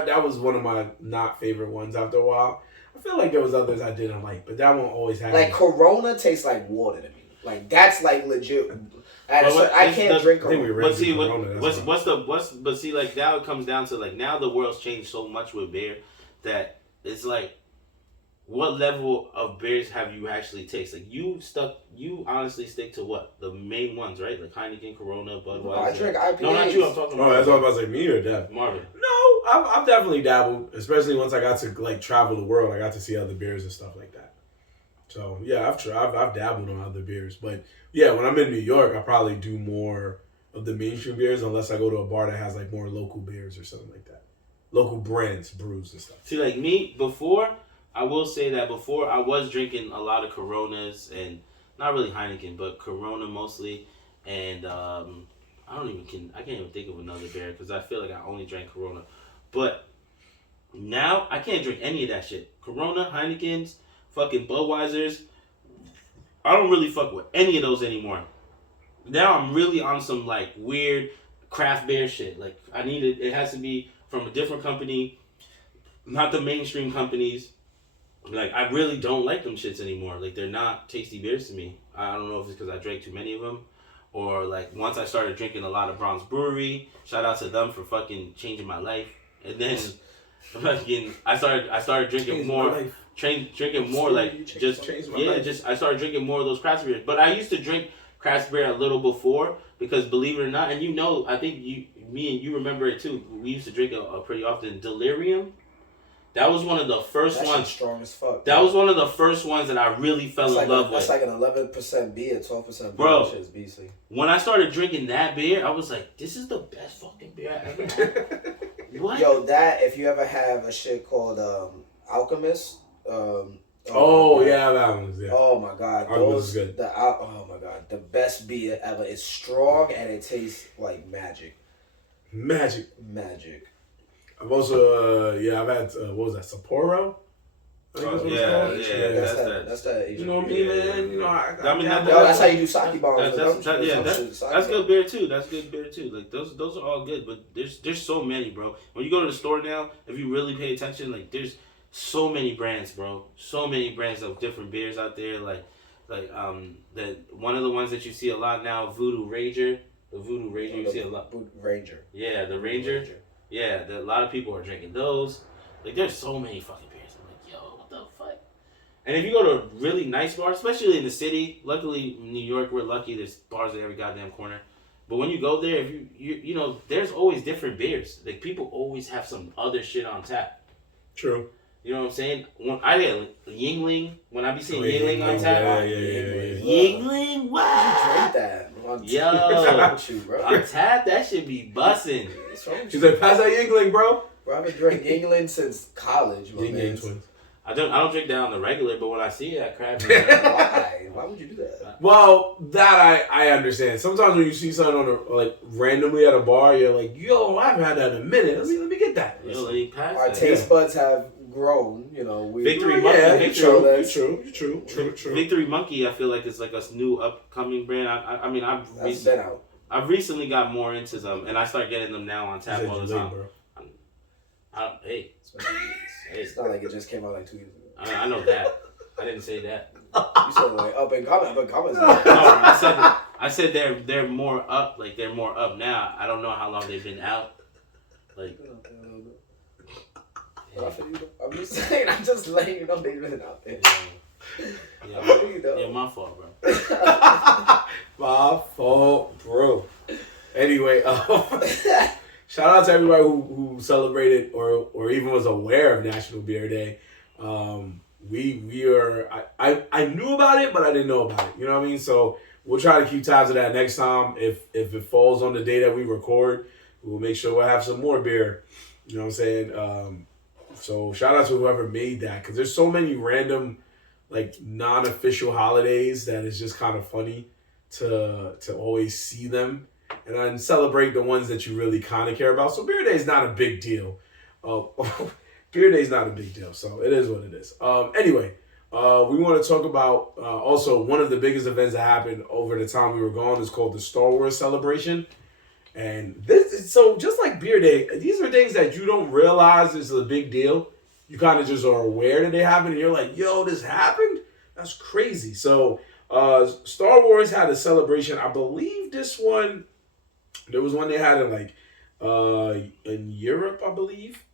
that was one of my not favorite ones after a while. I feel like there was others I didn't like, but that one always had Like Corona tastes like water to me. Like that's like legit. I can't drink I think we Corona. read But see, Corona, but see, like now it comes down to like now the world's changed so much with beer that it's like, what level of beers have you actually tasted? Like you honestly stick to what? The main ones, right? Like Heineken, Corona, Budweiser. I drink IPAs. No, not you. I'm talking about. Oh, that's all about to say, me or Dev? Marvin. No, I've definitely dabbled, especially once I got to like travel the world. I got to see other beers and stuff like that. So yeah, I've dabbled on other beers, but yeah, when I'm in New York, I probably do more of the mainstream beers, unless I go to a bar that has like more local beers or something like that, local brands, brews and stuff. See, like me before, I will say that before I was drinking a lot of Coronas and not really Heineken, but Corona mostly, and I can't even think of another beer because I feel like I only drank Corona, but now I can't drink any of that shit. Corona, Heinekens, fucking Budweisers. I don't really fuck with any of those anymore. Now I'm really on some like weird craft beer shit. Like it has to be from a different company, not the mainstream companies. Like I really don't like them shits anymore. Like they're not tasty beers to me. I don't know if it's because I drank too many of them, or like once I started drinking a lot of Bronx Brewery. Shout out to them for fucking changing my life. And then fucking I started drinking more. Drinking more like I started drinking more of those craft beers. But I used to drink craft beer a little before because believe it or not, and you know, I think me and you remember it too. We used to drink it pretty often. Delirium. That was one of the first ones. Strong as fuck. That was one of the first ones that I really fell in love with. That's like an 11% beer, 12% beer. Bro, That shit's beastly. When I started drinking that beer, I was like, this is the best fucking beer I ever had. What? Yo, that if you ever have a shit called Alchemist. Yeah, that one's yeah. Oh my god, Alchemist is good. Oh my god, the best beer ever. It's strong and it tastes like magic. Magic. I've also I've had what was that, Sapporo? I think that's what it's called. That's that Asian. You know what I mean, man? You know, that's how you do sake bombs. That's good beer too. That's good beer too. Like those are all good, but there's so many, bro. When you go to the store now, if you really pay attention, like there's so many brands, bro. So many brands of different beers out there. Like that one of the ones that you see a lot now, Voodoo Ranger. The Voodoo Ranger, you see a lot. Ranger. Yeah, the Ranger. Yeah, a lot of people are drinking those. Like, there's so many fucking beers. I'm like, yo, what the fuck? And if you go to a really nice bar, especially in the city, luckily in New York, we're lucky. There's bars at every goddamn corner. But when you go there, if you know, there's always different beers. Like people always have some other shit on tap. True. You know what I'm saying? When I get Yingling, when I be seeing Yingling on tap, Yingling, wow. Drink that. Yo, with you, bro. on tap, that shit be bussin'. She's like, pass that Yingling, bro. Bro, I've been drinking England since college, my man. Twins. I don't drink that on the regular, but when I see it, I crap. Why? Why would you do that? Well, that I understand. Sometimes when you see something on like randomly at a bar, you're like, yo, I haven't had that in a minute. Let me get that. Yo, let me pass Our that. taste buds have grown, you know. Victory Monkey. True. Victory Monkey, I feel like it's like a new upcoming brand. I mean, I've recently got more into them, and I start getting them now on tap all the time. Hey. It's not like it just came out like 2 years ago. I know that. I didn't say that. You said like up and coming. No, I said they're more up. Like they're more up now. I don't know how long they've been out. Like. I'm just saying. I'm just letting you know they've been out there. Yeah, my fault, bro. My fault, bro. Anyway, shout out to everybody who celebrated or even was aware of National Beer Day. We are I knew about it, but I didn't know about it. You know what I mean? So we'll try to keep tabs of that next time. If it falls on the day that we record, we'll make sure we'll have some more beer. You know what I'm saying? So shout out to whoever made that, because there's so many random like non-official holidays that it's just kind of funny to always see them. And then celebrate the ones that you really kind of care about. So Beer Day is not a big deal. Beer Day is not a big deal. So it is what it is. Anyway, we want to talk about also one of the biggest events that happened over the time we were gone is called the Star Wars celebration. And so just like Beer Day, these are things that you don't realize is a big deal. You kind of just are aware that they happen. And you're like, yo, this happened? That's crazy. So Star Wars had a celebration. I believe this one... There was one they had in Europe, I believe.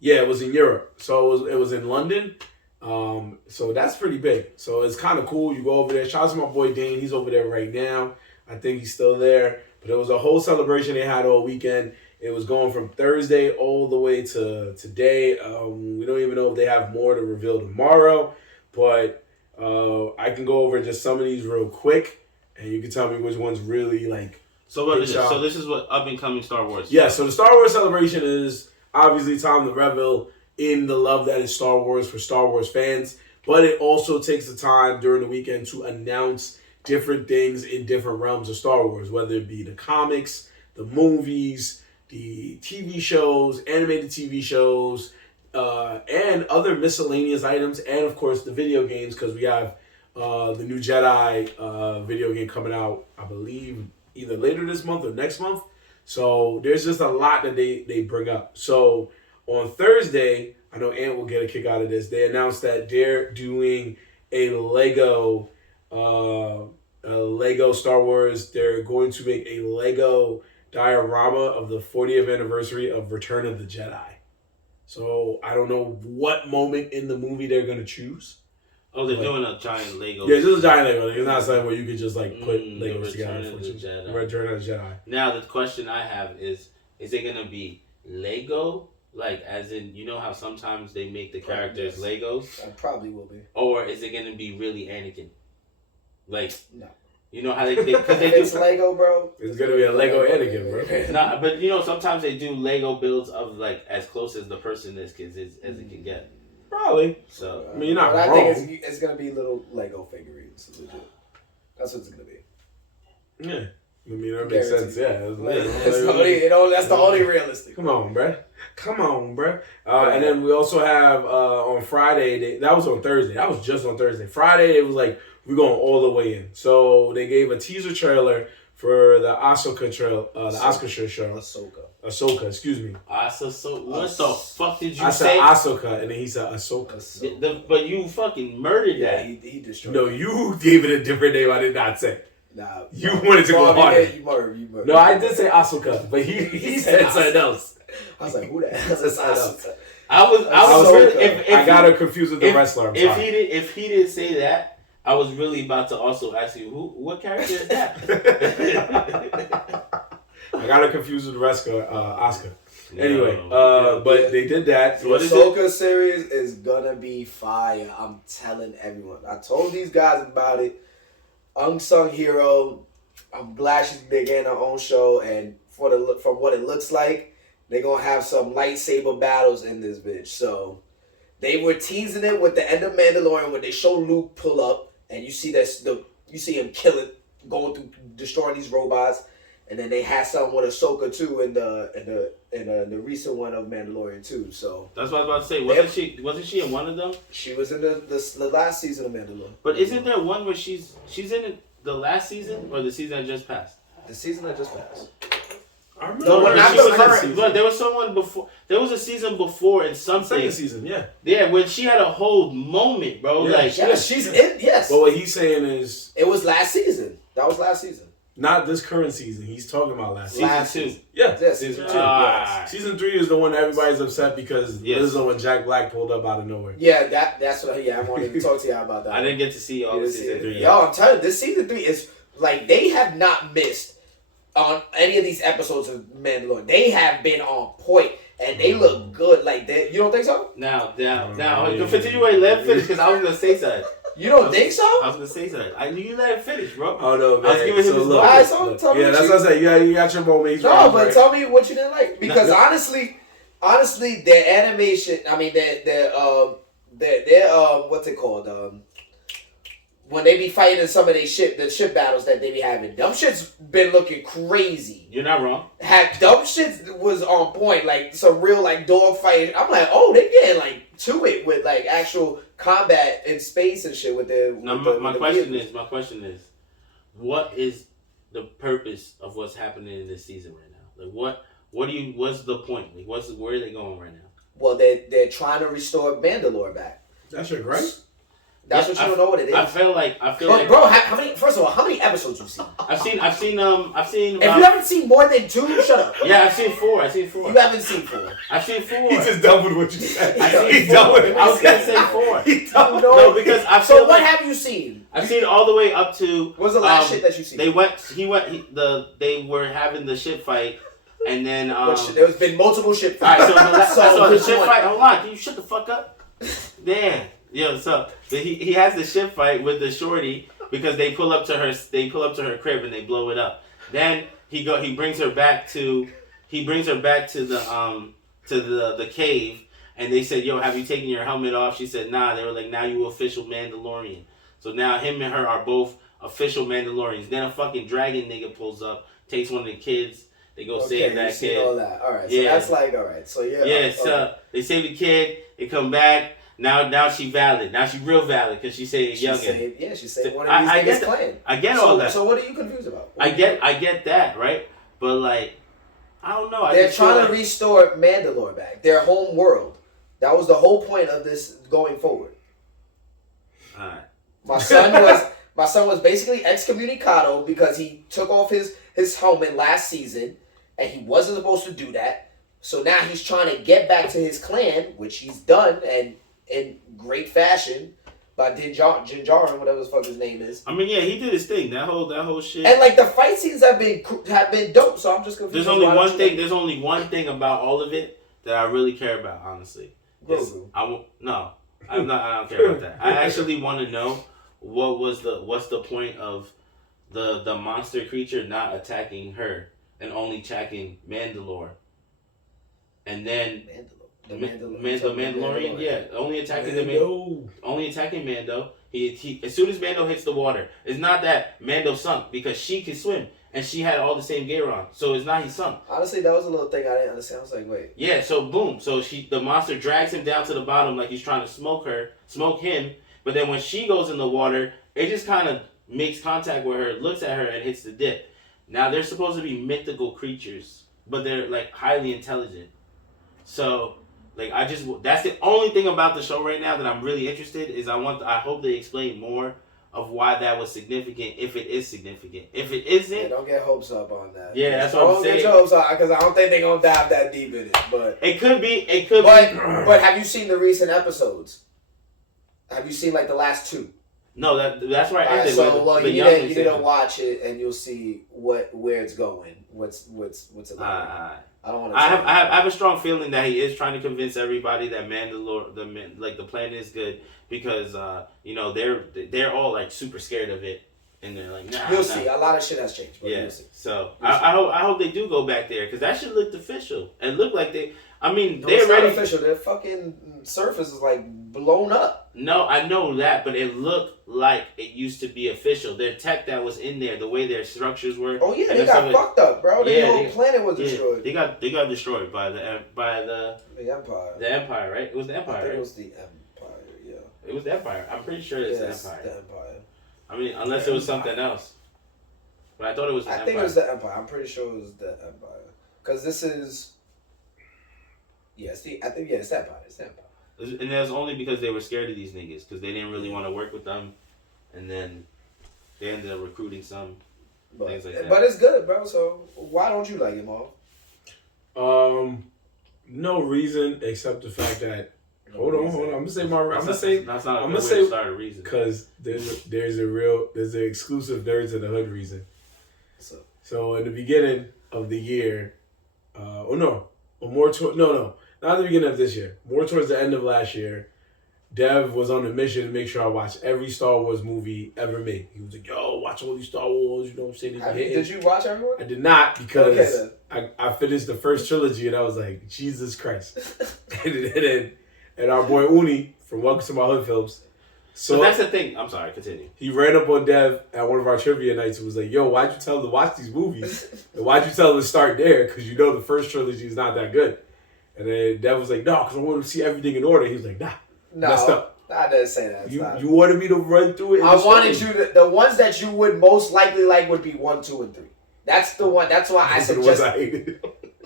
Yeah, it was in Europe. So it was in London. So that's pretty big. So it's kind of cool. You go over there. Shout out to my boy Dane. He's over there right now. I think he's still there. But it was a whole celebration they had all weekend. It was going from Thursday all the way to today. We don't even know if they have more to reveal tomorrow. But I can go over just some of these real quick. And you can tell me which ones really like... So what is this? So this is what up and coming Star Wars. Yeah, so the Star Wars celebration is obviously time to revel in the love that is Star Wars for Star Wars fans, but it also takes the time during the weekend to announce different things in different realms of Star Wars, whether it be the comics, the movies, the TV shows, animated TV shows, and other miscellaneous items, and of course the video games, because we have the new Jedi video game coming out, I believe, either later this month or next month. So there's just a lot that they bring up. So on Thursday, I know Ant will get a kick out of this. They announced that they're doing a Lego Star Wars. They're going to make a Lego diorama of the 40th anniversary of Return of the Jedi. So I don't know what moment in the movie they're going to choose. Oh, they're doing a giant Lego. Yeah, it's just a giant Lego. It's not something where you could just like put Legos together. Return of the Jedi. Now the question I have is it gonna be Lego? Like as in, you know how sometimes they make the characters Legos? I probably will be. Or is it gonna be really Anakin? Like no. You know how they because they it's Lego, bro. It's gonna be a Lego Anakin, bro. Nah, but you know sometimes they do Lego builds of like as close as the person as it can get. Probably. So I mean, you're not wrong. I think it's gonna be little Lego figurines. Legit. That's what it's gonna be. Yeah. I mean, that makes sense. Yeah. That's the only realistic. Come on, bruh. And then we also have on Friday. That was on Thursday. That was just on Thursday. Friday, it was like we're going all the way in. So they gave a teaser trailer for the Ahsoka show. Ahsoka, excuse me. Ahsoka. What the fuck did you I say? said Ahsoka, and then he said Ahsoka. But you fucking murdered that. He destroyed. No, you gave it a different name. I did not say. Nah, you wanted to go harder. You murdered. No, I did say Ahsoka, but he said something else. I was like, who the hell is Ahsoka? I was really, if I got her confused with the wrestler. If he didn't say that, I was really about to also ask you what character is that? I got her confused with Oscar. Anyway, but they did that. The Ahsoka series is gonna be fire. I'm telling everyone. I told these guys about it. Unsung hero. I'm glad she's getting her own show, and from what it looks like, they're gonna have some lightsaber battles in this bitch. So they were teasing it with the end of Mandalorian when they show Luke pull up, and you see you see him going through destroying these robots, and then they had something with Ahsoka too in the recent one of Mandalorian too. So that's what I was about to say. Wasn't she in one of them? She was in the last season of Mandalorian. But isn't there one where she's in the last season or the season that just passed? The season that just passed. I remember. But there was someone before. There was a season before in something. Second season, yeah. Yeah, when she had a whole moment, bro. Yeah, like she's in. Yes. But what he's saying is, it was last season. That was last season. Not this current season. He's talking about last season. Season 2. Yeah, season 2. Season 3 is the one that everybody's upset because Lizzo and Jack Black pulled up out of nowhere. Yeah, that's what. Yeah, I wanted to talk to you about that. I didn't get to see all of season 3. Yo, I'm telling you, this season 3 is like they have not missed on any of these episodes of Mandalorian. They have been on point, and they look good. Like you don't think so? Now, continue. Let him finish because I was gonna say something. You don't think so? I was gonna say something. I knew you let him finish, bro. Oh no, man. I was giving him his look, Alright, so tell me. Yeah, that's what I said. You got your moment. No, but tell me what you didn't like. Because honestly, their animation. I mean, their what's it called? When they be fighting in some of the ship battles that they be having, dumb shit's been looking crazy. You're not wrong. Dumb shit was on point, like some real like dog fighting. I'm like, oh, they getting like to it with like actual combat in space and shit with the. My question is, what is the purpose of what's happening in this season right now? Like what's the point? Like where are they going right now? Well, they're trying to restore Mandalore back. That's your gripe? That's what you don't know what it is. I feel like, bro. How many? First of all, how many episodes you seen? I've seen. If you haven't seen more than 2, shut up. Yeah, I've seen 4. You haven't seen 4. I've seen 4. He just done with what you said. He's done with it. I was gonna say 4. No, because I've seen. So what have you seen? I've seen all the way up to. What's the last shit that you seen? They were having the ship fight. And then there's been multiple ship fights. Alright, so the ship fight. Hold on, can you shut the fuck up? Damn. Yo, so he has the ship fight with the shorty because they pull up to her crib and they blow it up. Then he brings her back to the cave, and they said, "Yo, have you taken your helmet off?" She said, "Nah." They were like, "Now you official Mandalorian." So now him and her are both official Mandalorians. Then a fucking dragon nigga pulls up, takes one of the kids. They go save that kid. All that. All right. So that's like all right. So yeah. Yeah. So they save the kid. They come back. Now she valid. Now she real valid because she saved youngin. She saved one of these niggas playing. I get all that. So what are you confused about? I get that, right? But like, I don't know. They're trying to restore Mandalore back, their home world. That was the whole point of this going forward. All right. My son was basically excommunicado because he took off his helmet last season, and he wasn't supposed to do that. So now he's trying to get back to his clan, which he's done, and in great fashion by Din Djarin, whatever the fuck his name is. I mean, yeah, he did his thing. That whole shit. And like the fight scenes have been dope. So I'm just confused. There's only one thing about all of it that I really care about, honestly. Grogu. I don't care about that. I actually want to know what's the point of the monster creature not attacking her and only attacking Mandalore. And then the Mandalorian, yeah, only attacking Mando. He as soon as Mando hits the water, it's not that Mando sunk because she can swim and she had all the same gear on, so it's not he sunk. Honestly, that was a little thing I didn't understand. I was like, wait. Yeah, so boom, so the monster drags him down to the bottom like he's trying to smoke him, but then when she goes in the water, it just kind of makes contact with her, looks at her, and hits the dip. Now they're supposed to be mythical creatures, but they're like highly intelligent. So, like, that's the only thing about the show right now that I'm really interested is I hope they explain more of why that was significant, if it is significant. If it isn't... don't get hopes up on that. Yeah, that's what I'm saying. Don't get your hopes up, because I don't think they're going to dive that deep in it, but... It could be. But have you seen the recent episodes? Have you seen, like, the last 2? No, that's where I ended. So, well, you need to watch it, and you'll see where it's going. what's it like? I don't want to. I have a strong feeling that he is trying to convince everybody that the plan is good because they're all like super scared of it and they're like nah. We'll see. A lot of shit has changed. But yeah. We'll see. So I hope they do go back there because that shit looked official and looked like they. I mean, no, they're it's ready. not official. Their fucking surface is like blown up. No, I know that, but it looked like it used to be official. Their tech that was in there, the way their structures were. Oh yeah, they got fucked up, bro. The whole planet was destroyed. They got destroyed by the Empire. The Empire, right? It was the Empire. I think right? It was the Empire. Yeah. It was the Empire. I'm pretty sure it's the Empire. The Empire. I mean, unless it was something else. But I thought it was the Empire. I think it was the Empire. I'm pretty sure it was the Empire. Because this is... it's the Empire. It's the Empire. And that's only because they were scared of these niggas. Because they didn't really want to work with them. And then they ended up recruiting some. Things like that. But it's good, bro. So why don't you like it, Mom? No reason except the fact that... Hold on. I'm gonna say my. That's not a good way to start a reason. Because there's an exclusive Nerds in the Hood reason. So in the beginning of the year, not at the beginning of this year, more towards the end of last year, Dev was on a mission to make sure I watched every Star Wars movie ever made. He was like, "Yo, watch all these Star Wars." You know what I'm saying? Did you watch everyone? I did not because I finished the first trilogy and I was like, Jesus Christ. and our boy Uni from Welcome to My Hood Films. So that's the thing. I'm sorry, continue. He ran up on Dev at one of our trivia nights and was like, yo, why'd you tell him to watch these movies? And why'd you tell him to start there? Because you know the first trilogy is not that good. And then Dev was like, no, because I want to see everything in order. He was like, nah, messed up. I didn't say that. You wanted me to run through it? I wanted you to... The ones that you would most likely like would be 1, 2, and 3. That's the one. That's why I said just... I hated.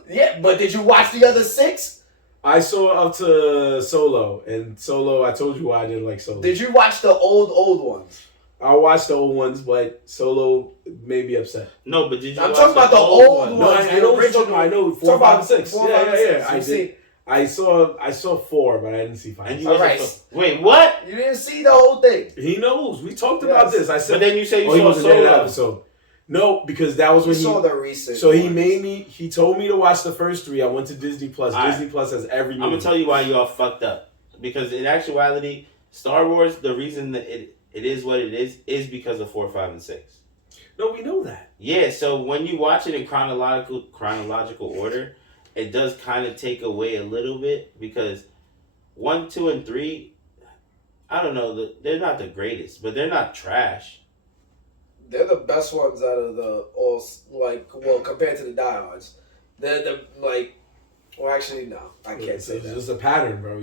Yeah, but did you watch the other 6? I saw up to Solo, and Solo, I told you why I didn't like Solo. Did you watch the old ones? I watched the old ones, but Solo made me upset. No, but did you? I'm talking about the old ones. No, I know 4, 5, and 6. Yeah. I did. I saw 4, but I didn't see 5. And wait, what? You didn't see the whole thing. He knows. We talked about this. I said. But then you say you saw Solo. Episode. No, because that was when he saw the recent. So he told me to watch the first 3. I went to Disney Plus. Disney Plus has every movie. I'm gonna tell you why you all fucked up. Because in actuality, Star Wars, the reason that it is what it is because of 4, 5, and 6. No, we know that. Yeah, so when you watch it in chronological order, it does kind of take away a little bit because 1, 2, and 3, I don't know, they're not the greatest, but they're not trash. They're the best ones out of the compared to the diehards. They're actually no, I can't say that. It's just a pattern, bro.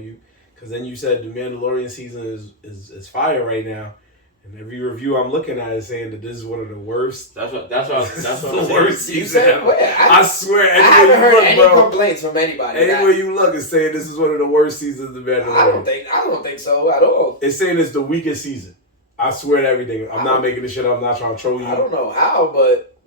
Because then you said the Mandalorian season is fire right now, and every review I'm looking at is saying that this is one of the worst. That's what the worst season ever. I swear, I haven't heard any complaints from anybody. Anywhere you look is saying this is one of the worst seasons of Mandalorian. I don't think so at all. It's saying it's the weakest season. I swear to everything. I'm not making this shit up. I'm not trying to troll you. I don't know how, but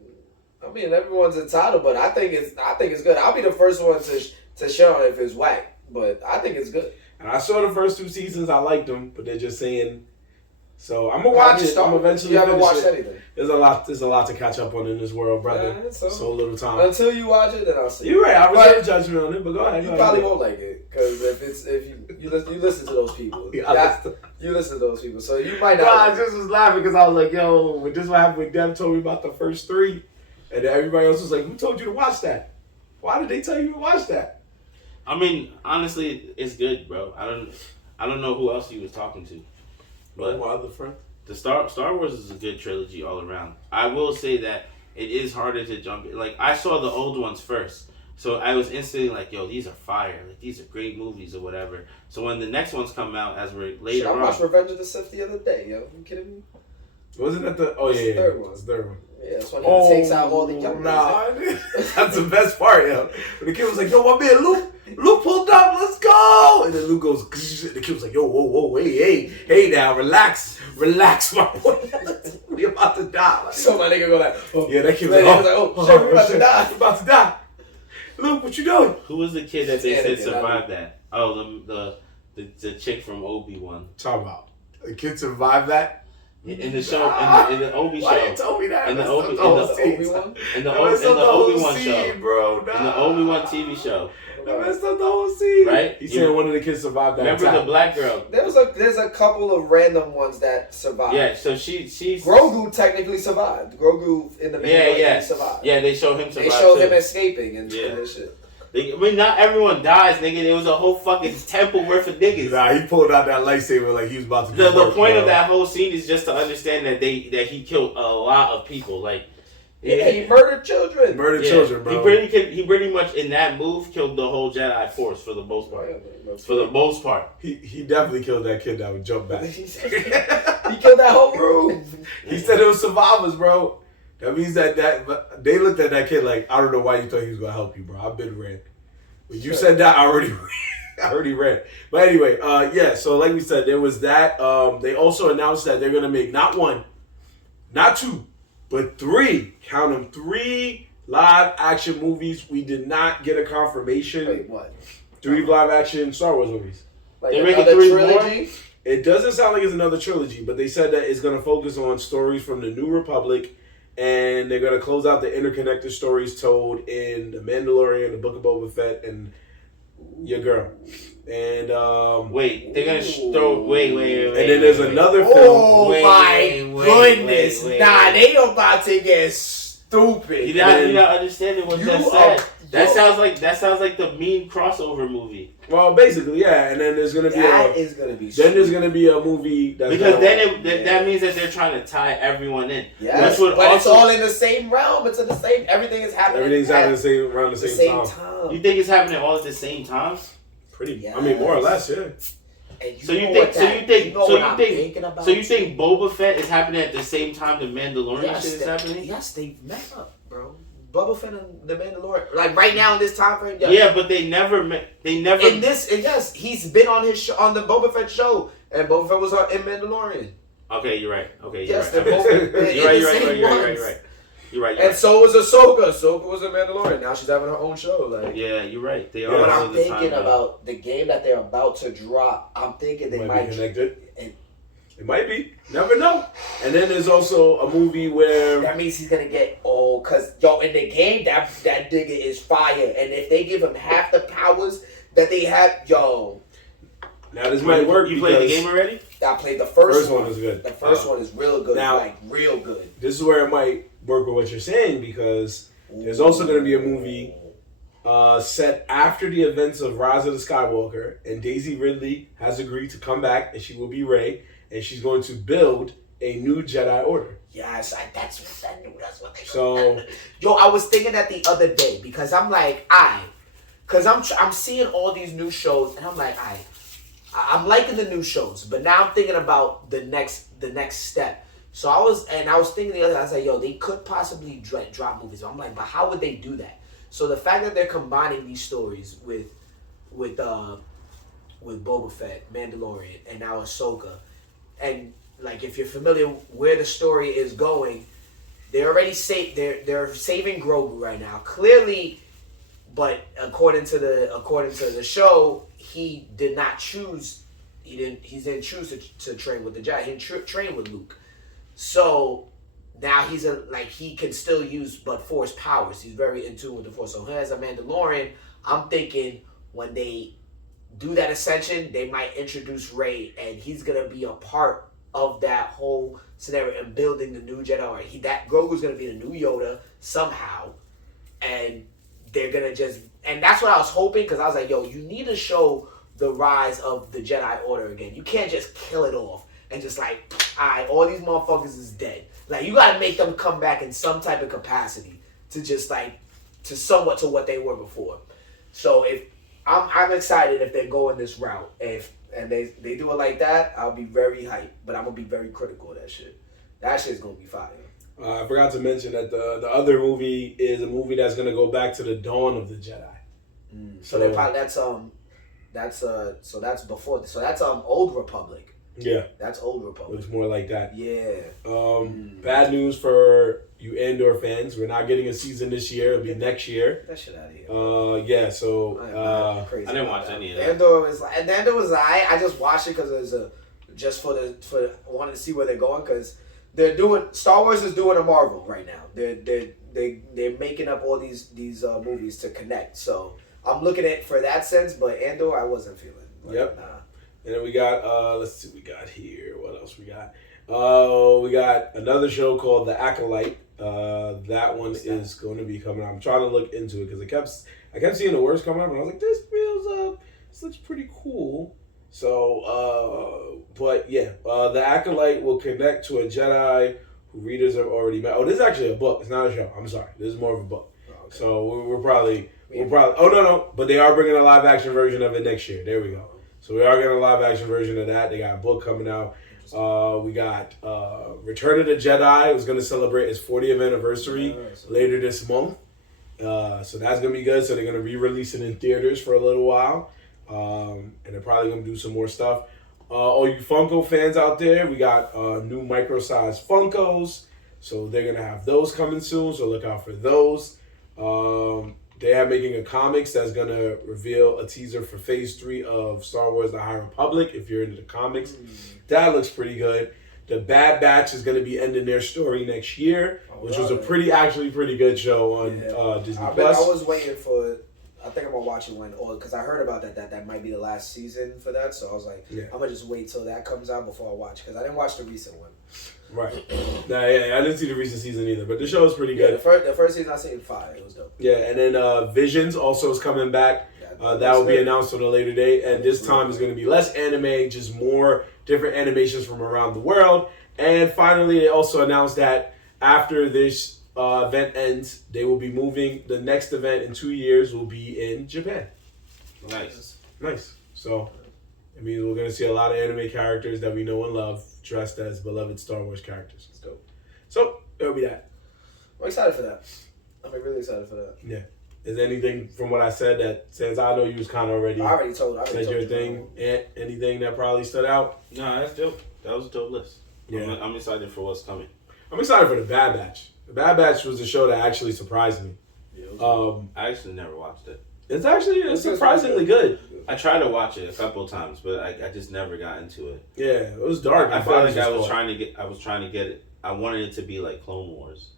I mean everyone's entitled. But I think it's good. I'll be the first one to show if it's whack, but I think it's good. And I saw the first 2 seasons. I liked them, but they're just saying. So I'm gonna watch it. I'm eventually. You haven't watched anything. There's a lot to catch up on in this world, brother. Yeah, so little time. Until you watch it, then I'll see. You're right. I reserve judgment on it, but go ahead. You probably won't like it because if you listen to those people, you listen to those people, so you might not. I just was laughing because I was like, "Yo, when this what happened when Dev told me about the first 3, and then everybody else was like, who told you to watch that? Why did they tell you to watch that?" I mean, honestly, it's good, bro. I don't know who else he was talking to. But my other friend. The Star Wars is a good trilogy all around. I will say that it is harder to jump in. Like, I saw the old ones first. So I was instantly like, yo, these are fire. Like, these are great movies or whatever. So when the next ones come out, as we're later on. I watched Revenge of the Sith the other day, yo. Are you kidding me? Wasn't that the... Oh, yeah. The third one. It's the third one. Yeah, that's when he takes out all the young That's the best part, yo. When the kid was like, yo, my man, Luke pulled up, let's go! And then Luke goes, and the kid was like, yo, whoa, hey now, relax, my boy. We about to die. Like, so my nigga go like, oh. Yeah, that kid was like, shit, we about to die. We about to die. Luke, what you doing? Who was the kid that they said survived that? Oh, the chick from Obi-Wan. Talk about. The kid survived that? In the show, in the Obi show. Why you told me that? In the Obi-Wan show. Bro, nah. In the Obi-Wan TV show. That messed up the whole scene. Right? He said one of the kids survived that Remember attack. the black girl? There's a couple of random ones that survived. Yeah, so she's Grogu technically survived. Grogu in the main survived. Yeah, they showed him survive. They showed him escaping and shit. I mean, not everyone dies, nigga. It was a whole fucking temple worth of niggas. Nah, he pulled out that lightsaber like he was about to. The point of that whole scene is just to understand that he killed a lot of people. Like, he murdered children. Children, bro. He pretty much in that move killed the whole Jedi Force for the most part. For the most part, he definitely killed that kid that would jump back. He killed that whole room. He said it was survivors, bro. That means that they looked at that kid like, I don't know why you thought he was gonna help you, bro. I've been ran. When you said that, I already ran. But anyway, so like we said, there was that. They also announced that they're gonna make not one, not two, but three. Count them, 3 live action movies. We did not get a confirmation. Wait, what? 3 live action Star Wars movies. Like they're another making 3 trilogy? more? It doesn't sound like it's another trilogy, but they said that it's gonna focus on stories from the New Republic. And they're going to close out the interconnected stories told in The Mandalorian, The Book of Boba Fett, and your girl. And, wait, they're going to throw... Wait. And then there's another film. Oh, my goodness. Nah, they about to get stupid. You're not understanding what that said. That sounds like the mean crossover movie. Well, basically, yeah. And then there's gonna be there's gonna be a movie that's because that means that they're trying to tie everyone in. Yes, but it's all in the same realm. It's in the same. Everything is happening. Everything's happening around the same time. You think it's happening all at the same time? Pretty. Yes. I mean, more or less, yeah. So you think Boba Fett is happening at the same time the Mandalorian shit is happening? Yes, they met up, bro. Boba Fett and the Mandalorian, like right now in this time frame. Yes. Yeah, but they never met. They never. In this, and yes, he's been on his show, on the Boba Fett show, and Boba Fett was in Mandalorian. Okay, you're right. Okay, yes, you're right. You're right. And so was Ahsoka. Ahsoka was a Mandalorian. Now she's having her own show. Like, yeah, you're right. They are. But I'm thinking about the game that they're about to drop. I'm thinking they might be connected. It might be. Never know. And then there's also a movie where... That means he's going to get old. Because, in the game, that nigga is fire. And if they give him half the powers that they have, Now, this might work. You played the game already? I played the first one. First one is good. The first one is real good. Now, like, real good. This is where it might work with what you're saying. Because there's also going to be a movie set after the events of Rise of the Skywalker. And Daisy Ridley has agreed to come back. And she will be Rey. And she's going to build a new Jedi Order. Yes, that's what they. So, I was thinking that the other day because I'm like, because I'm seeing all these new shows and I'm like, I'm liking the new shows, but now I'm thinking about the next step. So I was thinking the other day, I was like, they could possibly drop movies. I'm like, but how would they do that? So the fact that they're combining these stories with Boba Fett, Mandalorian, and now Ahsoka. And like, if you're familiar where the story is going, they're saving Grogu right now. Clearly, but according to the show, he did not choose. He didn't choose to train with the Jedi. He didn't train with Luke. So now he can still use but Force powers. He's very in tune with the Force. So as a Mandalorian, I'm thinking when they do that ascension, they might introduce Rey, and he's gonna be a part of that whole scenario and building the new Jedi. That Grogu's gonna be the new Yoda somehow, and they're gonna and that's what I was hoping because I was like, you need to show the rise of the Jedi Order again. You can't just kill it off and just like, all these motherfuckers is dead. Like, you gotta make them come back in some type of capacity to just like to somewhat to what they were before. So if I'm excited if they go in this route. And they do it like that, I'll be very hyped. But I'm going to be very critical of that shit. That shit's going to be fire. I forgot to mention that the other movie is a movie that's going to go back to the dawn of the Jedi. So that's before. So that's Old Republic. Yeah. That's Old Republic. It's more like that. Yeah. Bad news for you Andor fans. We're not getting a season this year. It'll be next year. Get that shit out of here. Yeah, so... I didn't watch any of that. Andor was I just watched it because just for wanting to see where they're going, because Star Wars is doing a Marvel right now. They're making up all these movies to connect. So I'm looking at for that sense, but Andor I wasn't feeling. Yep. Nah. And then we got let's see what we got here. What else we got? We got another show called The Acolyte. That one is going to be coming out. I'm trying to look into it because I kept seeing the words coming up, and I was like, this looks pretty cool. So, but yeah, The Acolyte will connect to a Jedi who readers have already met. Oh, this is actually a book. It's not a show. I'm sorry. This is more of a book. Oh, okay. So we'll probably. Oh no! But they are bringing a live action version of it next year. There we go. So we are getting a live action version of that. They got a book coming out. We got Return of the Jedi. It was going to celebrate its 40th anniversary later this month. So that's going to be good. So they're going to re-release it in theaters for a little while. And they're probably going to do some more stuff. All you Funko fans out there, we got new micro-sized Funkos. So they're going to have those coming soon. So look out for those. They are making a comics that's going to reveal a teaser for Phase 3 of Star Wars The High Republic, if you're into the comics. That looks pretty good. The Bad Batch is going to be ending their story next year, which was a pretty good show on Disney+. I was waiting for I think I'm going to watch it because I heard about that might be the last season for that, so I was like, I'm going to just wait till that comes out before I watch, because I didn't watch the recent one. Right. I didn't see the recent season either, but the show is pretty good. The first season I seen 5. It was dope. Yeah, and then Visions also is coming back. That will be announced on a later date, and this time is going to be less anime, just more different animations from around the world. And finally, they also announced that after this event ends, they will be moving. The next event in 2 years will be in Japan. Nice. So it means we're going to see a lot of anime characters that we know and love dressed as beloved Star Wars characters. It's dope. So it'll be that. I'm excited for that. I'm really excited for that. Yeah. Is there anything from what I said that, since I know you was kind of already said your thing, anything that probably stood out? No, that's dope. That was a dope list. Yeah. I'm excited for what's coming. I'm excited for The Bad Batch. The Bad Batch was a show that actually surprised me. Yeah, I actually never watched it. It's surprisingly good. I tried to watch it a couple of times, but I just never got into it. Yeah, it was dark. I felt like I was trying to get it. I wanted it to be like Clone Wars.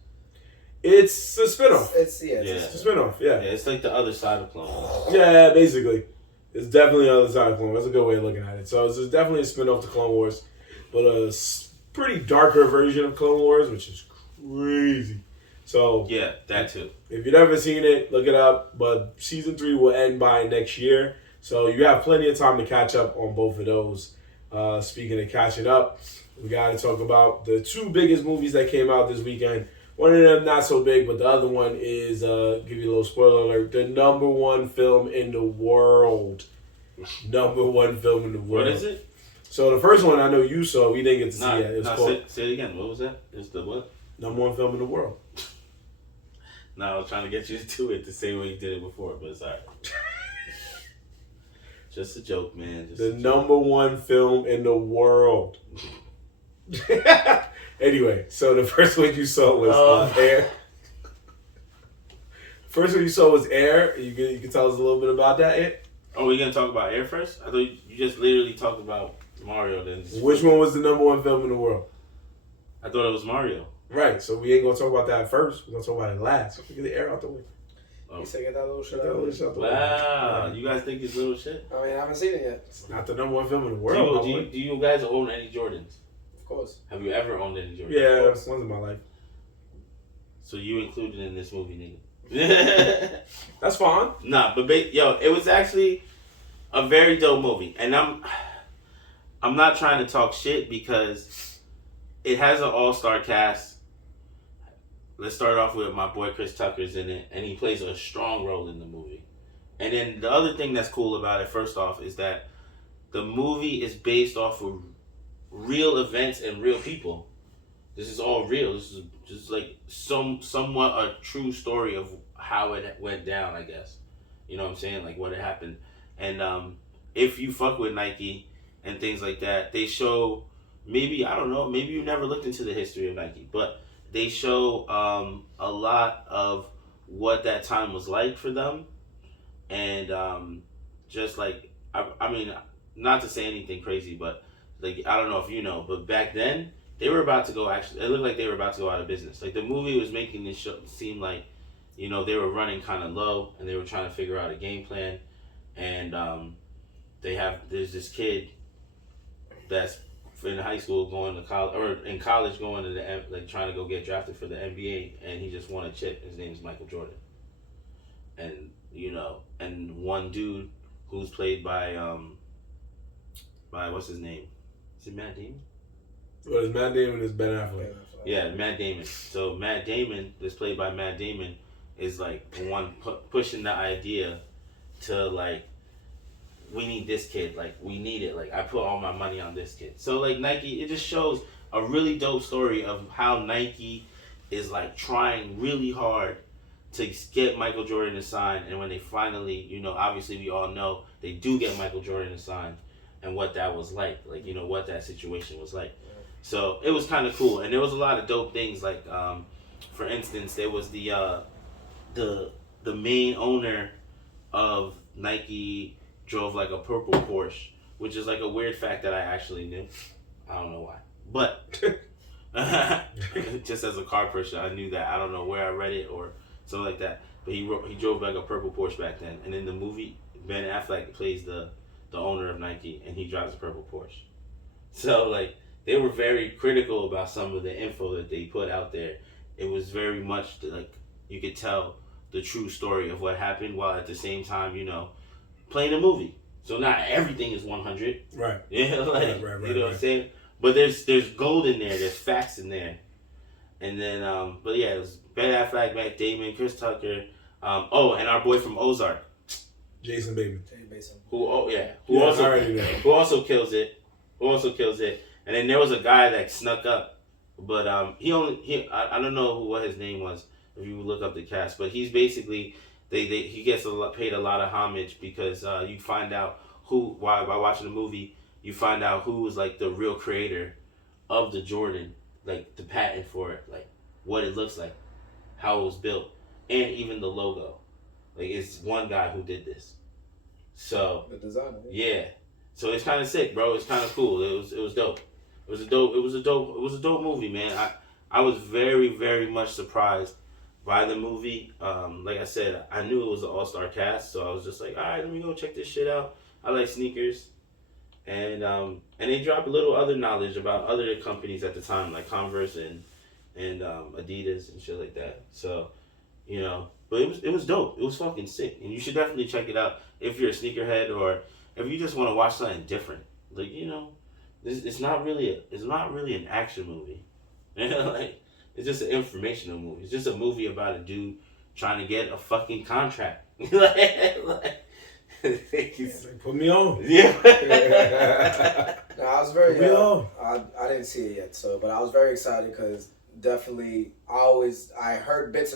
It's a spinoff. It's a spinoff. Yeah, it's like the other side of Clone Wars. Yeah, basically, it's definitely the other side of Clone Wars. That's a good way of looking at it. So it's definitely a spinoff to Clone Wars, but a pretty darker version of Clone Wars, which is crazy. So yeah, that too. If you've never seen it, look it up. But season 3 will end by next year, so you have plenty of time to catch up on both of those. Speaking of catching up, we got to talk about the 2 biggest movies that came out this weekend. One of them not so big, but the other one is, give you a little spoiler alert, the number 1 film in the world. Number 1 film in the world. What is it? So the first one I know you saw, we didn't get to see it. It's called, say it again. What was that? It's the what? Number 1 film in the world. No, I was trying to get you to do it the same way you did it before, but it's alright. Just a joke, man. The number 1 film in the world. Anyway, so the first one you saw was Air. First one you saw was Air. You can tell us a little bit about that, Ed? Oh, we're going to talk about Air first? I thought you just literally talked about Mario then. Which one was the number 1 film in the world? I thought it was Mario. Right, so we ain't going to talk about that first. We're going to talk about it last. So we get the Air out the way. Oh. You say get that little shit out. Wow, you guys think it's little shit? I mean, I haven't seen it yet. It's not the number 1 film in the world. Do you guys own any Jordans? Of course. Have you ever owned any Jordans? Yeah, once in my life. So you included in this movie, nigga. That's fine. Nah, but it was actually a very dope movie, and I'm not trying to talk shit because it has an all-star cast. Let's start off with my boy Chris Tucker's in it, and he plays a strong role in the movie. And then the other thing that's cool about it, first off, is that the movie is based off of real events and real people. This is all real. This is just like somewhat a true story of how it went down, I guess. You know what I'm saying? Like what had happened. And if you fuck with Nike and things like that, they show maybe you never looked into the history of Nike, but they show a lot of what that time was like for them. And just like, I mean, not to say anything crazy, but like I don't know if you know, but back then they were about to go. Actually, it looked like they were about to go out of business. Like the movie was making this show seem like, you know, they were running kind of low and they were trying to figure out a game plan, and there's this kid that's in high school going to college or in college going to the like trying to go get drafted for the NBA, and he just won a chip. His name is Michael Jordan, and you know, and one dude who's played by what's his name? Is it Matt Damon? Well, it's Matt Damon is Ben Affleck. Yeah, Matt Damon. So Matt Damon, that's played by Matt Damon, is like the one pushing the idea to like, we need this kid. Like, we need it. Like, I put all my money on this kid. So like Nike, it just shows a really dope story of how Nike is like trying really hard to get Michael Jordan to sign. And when they finally, you know, obviously we all know they do get Michael Jordan to sign, and what that was like, you know, what that situation was like. So it was kind of cool, and there was a lot of dope things. Like, for instance, there was the main owner of Nike drove like a purple Porsche, which is like a weird fact that I actually knew. I don't know why, but just as a car person, I knew that. I don't know where I read it or something like that. But he drove like a purple Porsche back then, and in the movie, Ben Affleck plays the owner of Nike, and he drives a purple Porsche. So like, they were very critical about some of the info that they put out there. It was very much like, you could tell the true story of what happened, while at the same time, you know, playing a movie. So not everything is 100. Right. Yeah, like, right, you know what I'm saying? But there's gold in there. There's facts in there. And then, but yeah, it was Ben Affleck, Matt Damon, Chris Tucker. And our boy from Ozark, Jason Bateman. who also kills it. And then there was a guy that snuck up, but I don't know what his name was if you look up the cast, but he's basically he gets paid a lot of homage because you find out by watching the movie, you find out who was like the real creator of the Jordan, like the patent for it, like what it looks like, how it was built, and even the logo. Like, it's one guy who did this. So the designer. Yeah. So it's kind of sick, bro. It's kind of cool. It was dope. It was a dope movie, man. I was very, very much surprised by the movie. Like I said, I knew it was an all-star cast, so I was just like, all right, let me go check this shit out. I like sneakers. And they dropped a little other knowledge about other companies at the time, like Converse and Adidas and shit like that. So, you know, but it was dope. It was fucking sick, and you should definitely check it out if you're a sneakerhead or if you just want to watch something different. Like, you know, it's not really an action movie. Like, it's just an informational movie. It's just a movie about a dude trying to get a fucking contract. Put me on. Yeah. No, I was very. I didn't see it yet, but I was very excited because definitely I heard bits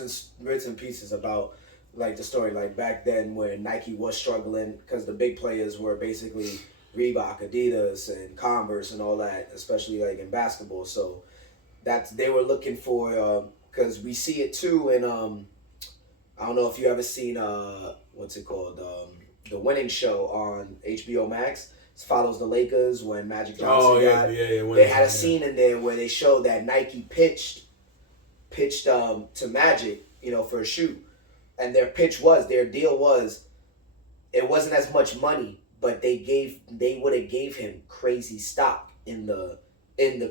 and pieces about like the story, like back then when Nike was struggling because the big players were basically Reebok, Adidas, and Converse and all that, especially like in basketball. So they were looking for because we see it too in I don't know if you ever seen what's it called, The Winning Show on HBO Max. It follows the Lakers when Magic Johnson they had a scene in there where they showed that Nike pitched to Magic, you know, for a shoe, and their deal was, it wasn't as much money, but they would have gave him crazy stock in the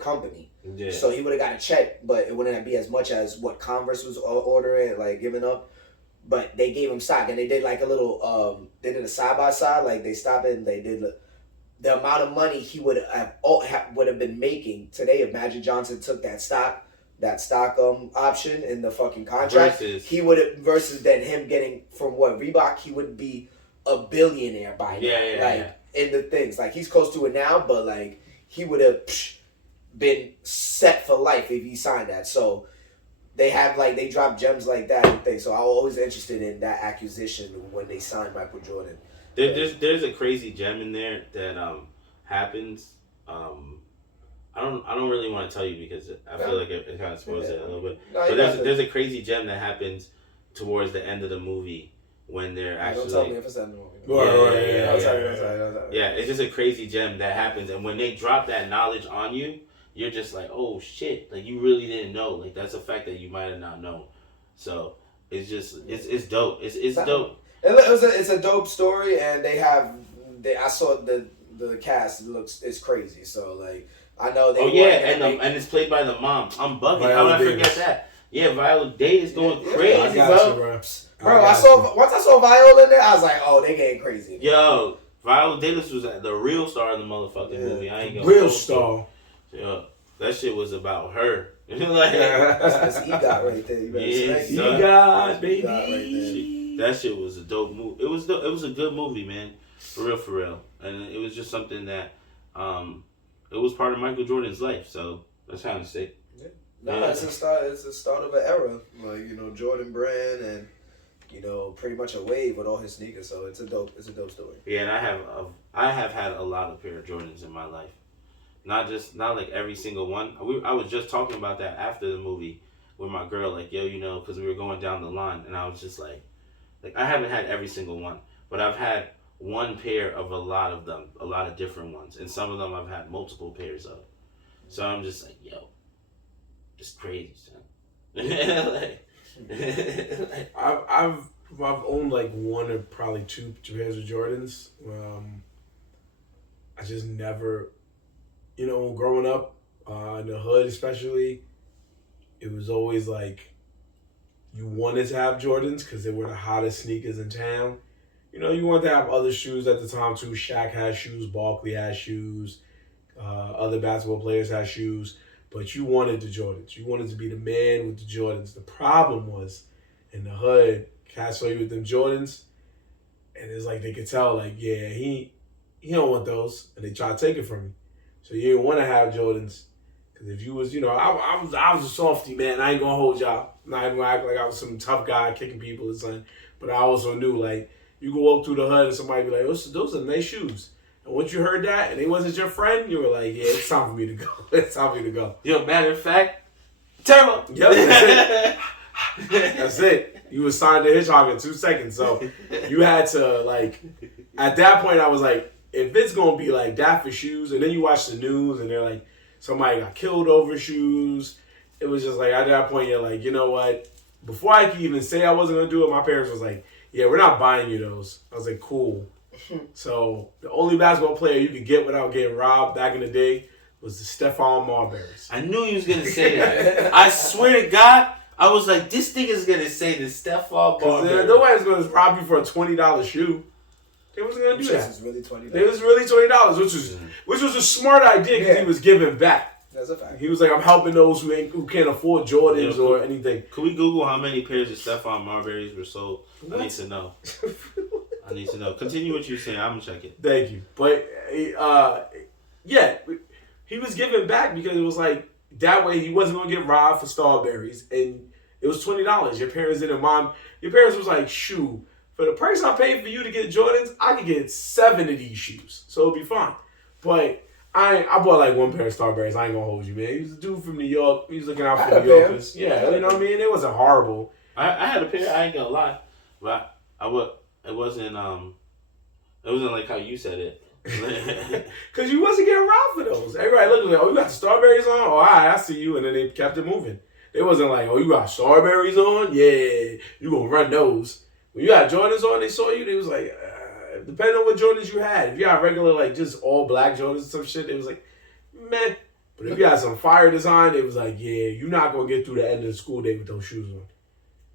company. Yeah. So he would have got a check, but it wouldn't be as much as what Converse was ordering, like giving up. But they gave him stock, and they did like a little they did a side by side, like they stopped it and they did the amount of money he would have been making today if Magic Johnson took that stock option in the fucking contract. Versus then him getting from what Reebok, he would be a billionaire by now. In the things, like he's close to it now, but like he would have been set for life if he signed that. So they drop gems like that and things. So I was always interested in that acquisition when they signed Michael Jordan. There's a crazy gem in there that happens. I don't really want to tell you because I feel like it kind of spoils it a little bit. No, but there's a crazy gem that happens towards the end of the movie when they're actually. Don't tell me if it's the end of the movie. Yeah, it's just a crazy gem that happens, and when they drop that knowledge on you, you're just like, oh shit, like you really didn't know. Like that's a fact that you might have not known. So it's just it's dope. It's dope. It's a dope story, and I saw the cast it's crazy. So like I know they. Oh yeah, and it's played by the mom. I'm bugging. How did I forget that? Yeah, Viola Davis going crazy, I got you, bro. Bro, once I saw Viola in there, I was like, oh, they getting crazy. Yo, Viola Davis was the real star in the motherfucking movie. I ain't gonna real star. Yeah, that shit was about her. Like, that's EGOT right there. You better EGOT, baby. That shit was a dope movie. It was a good movie, man. For real. And it was just something that it was part of Michael Jordan's life. So that's kind of sick. Yeah. No, it's the start of an era. Like, Jordan brand and pretty much a wave with all his sneakers. So it's a dope story. Yeah, and I have had a lot of pair of Jordans in my life. Not like every single one. I was just talking about that after the movie with my girl. Like, yo, because we were going down the line, and I was just like I haven't had every single one, but I've had one pair of a lot of them, a lot of different ones, and some of them I've had multiple pairs of. So I'm just like, yo, just crazy, son. I've owned like one or probably two pairs of Jordans. I just never, growing up in the hood especially, it was always like you wanted to have Jordans because they were the hottest sneakers in town. You wanted to have other shoes at the time too. Shaq had shoes, Barkley had shoes, other basketball players had shoes. But you wanted the Jordans. You wanted to be the man with the Jordans. The problem was, in the hood, cats saw you with them Jordans, and it's like they could tell, like, yeah, he don't want those, and they try to take it from you. So you didn't want to have Jordans, because if you was, I was a softie, man. I ain't gonna hold y'all. I'm not even gonna act like I was some tough guy kicking people or something. But I also knew, like, you could walk through the hood and somebody be like, those are nice shoes. And once you heard that and they wasn't your friend, you were like, yeah, it's time for me to go. It's time for me to go. Yo, matter of fact, Turbo. Yep, that's it. That's it. You was signed to Hitchhiker in 2 seconds. So you had to, like, at that point I was like, if it's going to be like that for shoes, and then you watch the news and they're like, somebody got killed over shoes. It was just like, at that point you're like, you know what? Before I could even say I wasn't going to do it, my parents was like, yeah, we're not buying you those. I was like, cool. So the only basketball player you could get without getting robbed back in the day was the Stephon Marbury's. I knew he was gonna say that. I swear to God, I was like, this thing is gonna say the Stephon Marbury. Nobody's gonna rob you for a $20 shoe. They wasn't gonna do that. It was really $20. It was really $20, which was a smart idea because he was giving back. That's a fact. He was like, I'm helping those who can't afford Jordans or anything. Can we Google how many pairs of Stephon Marbury's were sold? What? I need to know. Continue what you're saying. I'm gonna check it. Thank you. But yeah, he was giving back because it was like that way he wasn't gonna get robbed for Starberries, and it was $20. Your parents didn't mind. Your parents was like, "Shoot, for the price I paid for you to get Jordans, I could get 7 of these shoes, so it'll be fine." But I bought like one pair of Starberries. I ain't gonna hold you, man. He was a dude from New York. He was looking out for New Yorkers. Yeah, you know what I mean. It wasn't horrible. I had a pair. I ain't gonna lie, but it wasn't like how you said it. Because you wasn't getting robbed for those. Everybody looked like, oh, you got the Starberries on? Oh, all right, I see you. And then they kept it moving. It wasn't like, oh, you got Starberries on? Yeah, you gonna run those. When you got Jordans on, they saw you, they was like, depending on what Jordans you had. If you had regular, like, just all black Jordans and some shit, it was like, meh. But if you had some fire design, it was like, yeah, you're not gonna get through the end of the school day with those shoes on.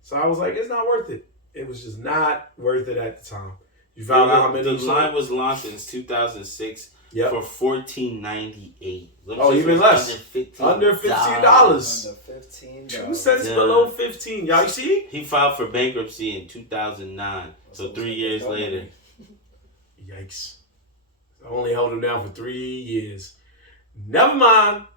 So I was like, it's not worth it. It was just not worth it at the time. You found out how many. The line was launched in 2006 for $14.98. Oh, even less. Under $15. Under $15. 2 cents below 15. Y'all see? He filed for bankruptcy in 2009. So 3 years later. Yikes. I only held him down for 3 years. Never mind.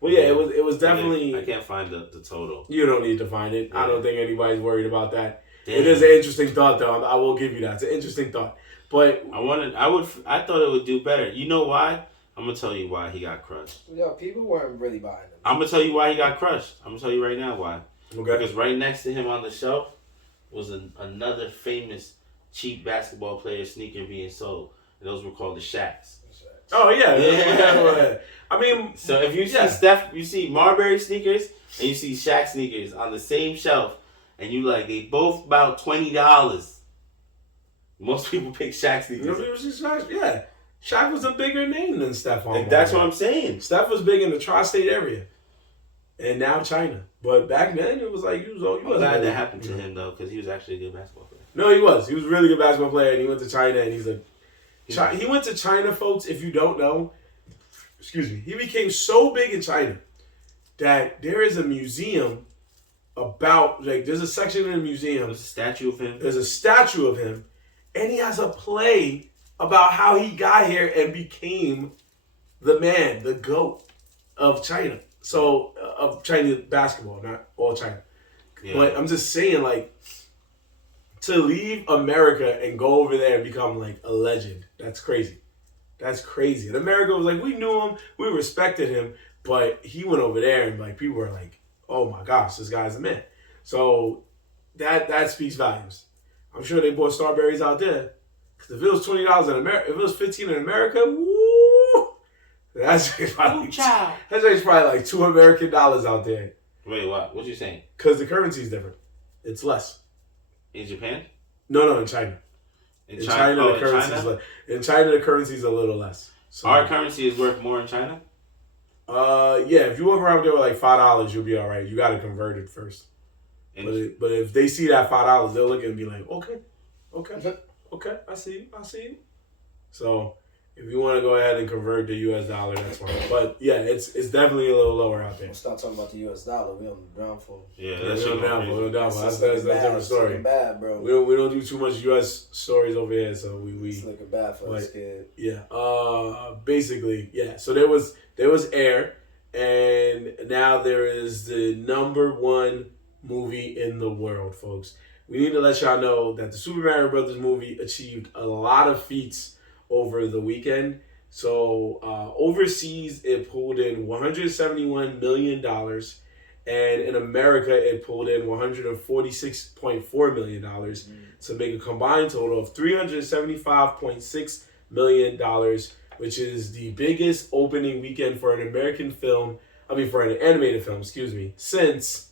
Well, yeah, it was definitely. I can't find the total. You don't need to find it. Yeah. I don't think anybody's worried about that. Damn. It is an interesting thought, though. I will give you that. It's an interesting thought. But I thought it would do better. You know why? I'm gonna tell you why he got crushed. Yo, people weren't really buying them. I'm gonna tell you why he got crushed. I'm gonna tell you right now why. Okay. Because right next to him on the shelf was another famous cheap basketball player sneaker being sold. And those were called the Shaqs. Oh yeah. I mean, so if you see Steph, you see Marbury sneakers and you see Shaq sneakers on the same shelf, and you like they both about $20. Most people pick Shaq sneakers. Yeah, Shaq was a bigger name than Steph. That's what I'm saying. Steph was big in the tri-state area, and now China. But back then, it was like you was. I'm glad that happened to him though, because he was actually a good basketball player. No, he was. He was a really good basketball player, and he went to China, and he went to China, folks. If you don't know, he became so big in China that there is a museum about there's a section in the museum. There's a statue of him. There's a statue of him, and he has a play about how he got here and became the man, the GOAT of China. So of Chinese basketball, not all China. Yeah. But I'm just saying, like, to leave America and go over there and become like a legend, that's crazy. That's crazy. And America was like, we knew him, we respected him, but he went over there and like people were like, oh my gosh, this guy's the man. So that speaks volumes. I'm sure they bought Starberries out there. Because if it was $20 in America, if it was $15 in America, woo, that's probably like $2 American out there. Wait, what? What you saying? Because the currency is different. It's less. In Japan? No, in China. In China, the currency is a little less. So, our currency is worth more in China? Yeah, if you walk around there with like $5, you'll be all right. You got to convert it first. But if they see that $5, they'll look and be like, okay, I see you. So if you want to go ahead and convert the U.S. dollar, that's fine. But yeah, it's definitely a little lower out there. We'll stop talking about the U.S. dollar. We on the ground floor. Yeah, that's on the ground floor. That's a different story. Bad, bro. We don't do too much U.S. stories over here, so we. It's looking bad for us, kid. Yeah. Basically, yeah. So there was Air, and now there is the #1 movie in the world, folks. We need to let y'all know that the Super Mario Brothers movie achieved a lot of feats over the weekend. So overseas, it pulled in $171 million, and in America, it pulled in $146.4 million to make a combined total of $375.6 million, which is the biggest opening weekend for an animated film, since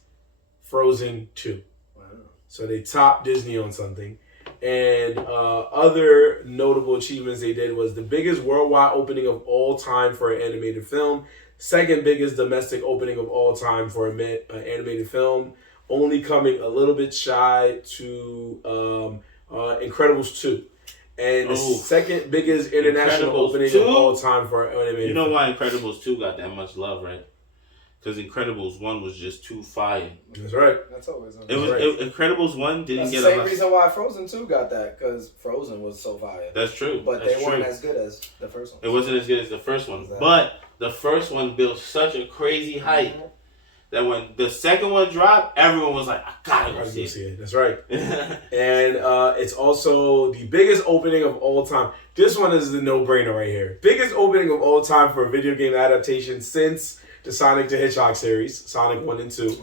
Frozen 2. Wow. So they topped Disney on something. And other notable achievements they did was the biggest worldwide opening of all time for an animated film, second biggest domestic opening of all time for an animated film, only coming a little bit shy to Incredibles 2. And the second biggest international opening of all time for an animated film. You know why Incredibles 2 got that much love, right? Because Incredibles 1 was just too fire. That's right. That's always on. Incredibles 1 didn't get the same reason why Frozen 2 got that, because Frozen was so fire. That's true. But they weren't as good as the first one. It wasn't as good as the first one. Exactly. But the first one built such a crazy hype that when the second one dropped, everyone was like, I gotta go see it. That's right. And it's also the biggest opening of all time. This one is the no-brainer right here. Biggest opening of all time for a video game adaptation since the Sonic the Hedgehog series, Sonic 1 and 2.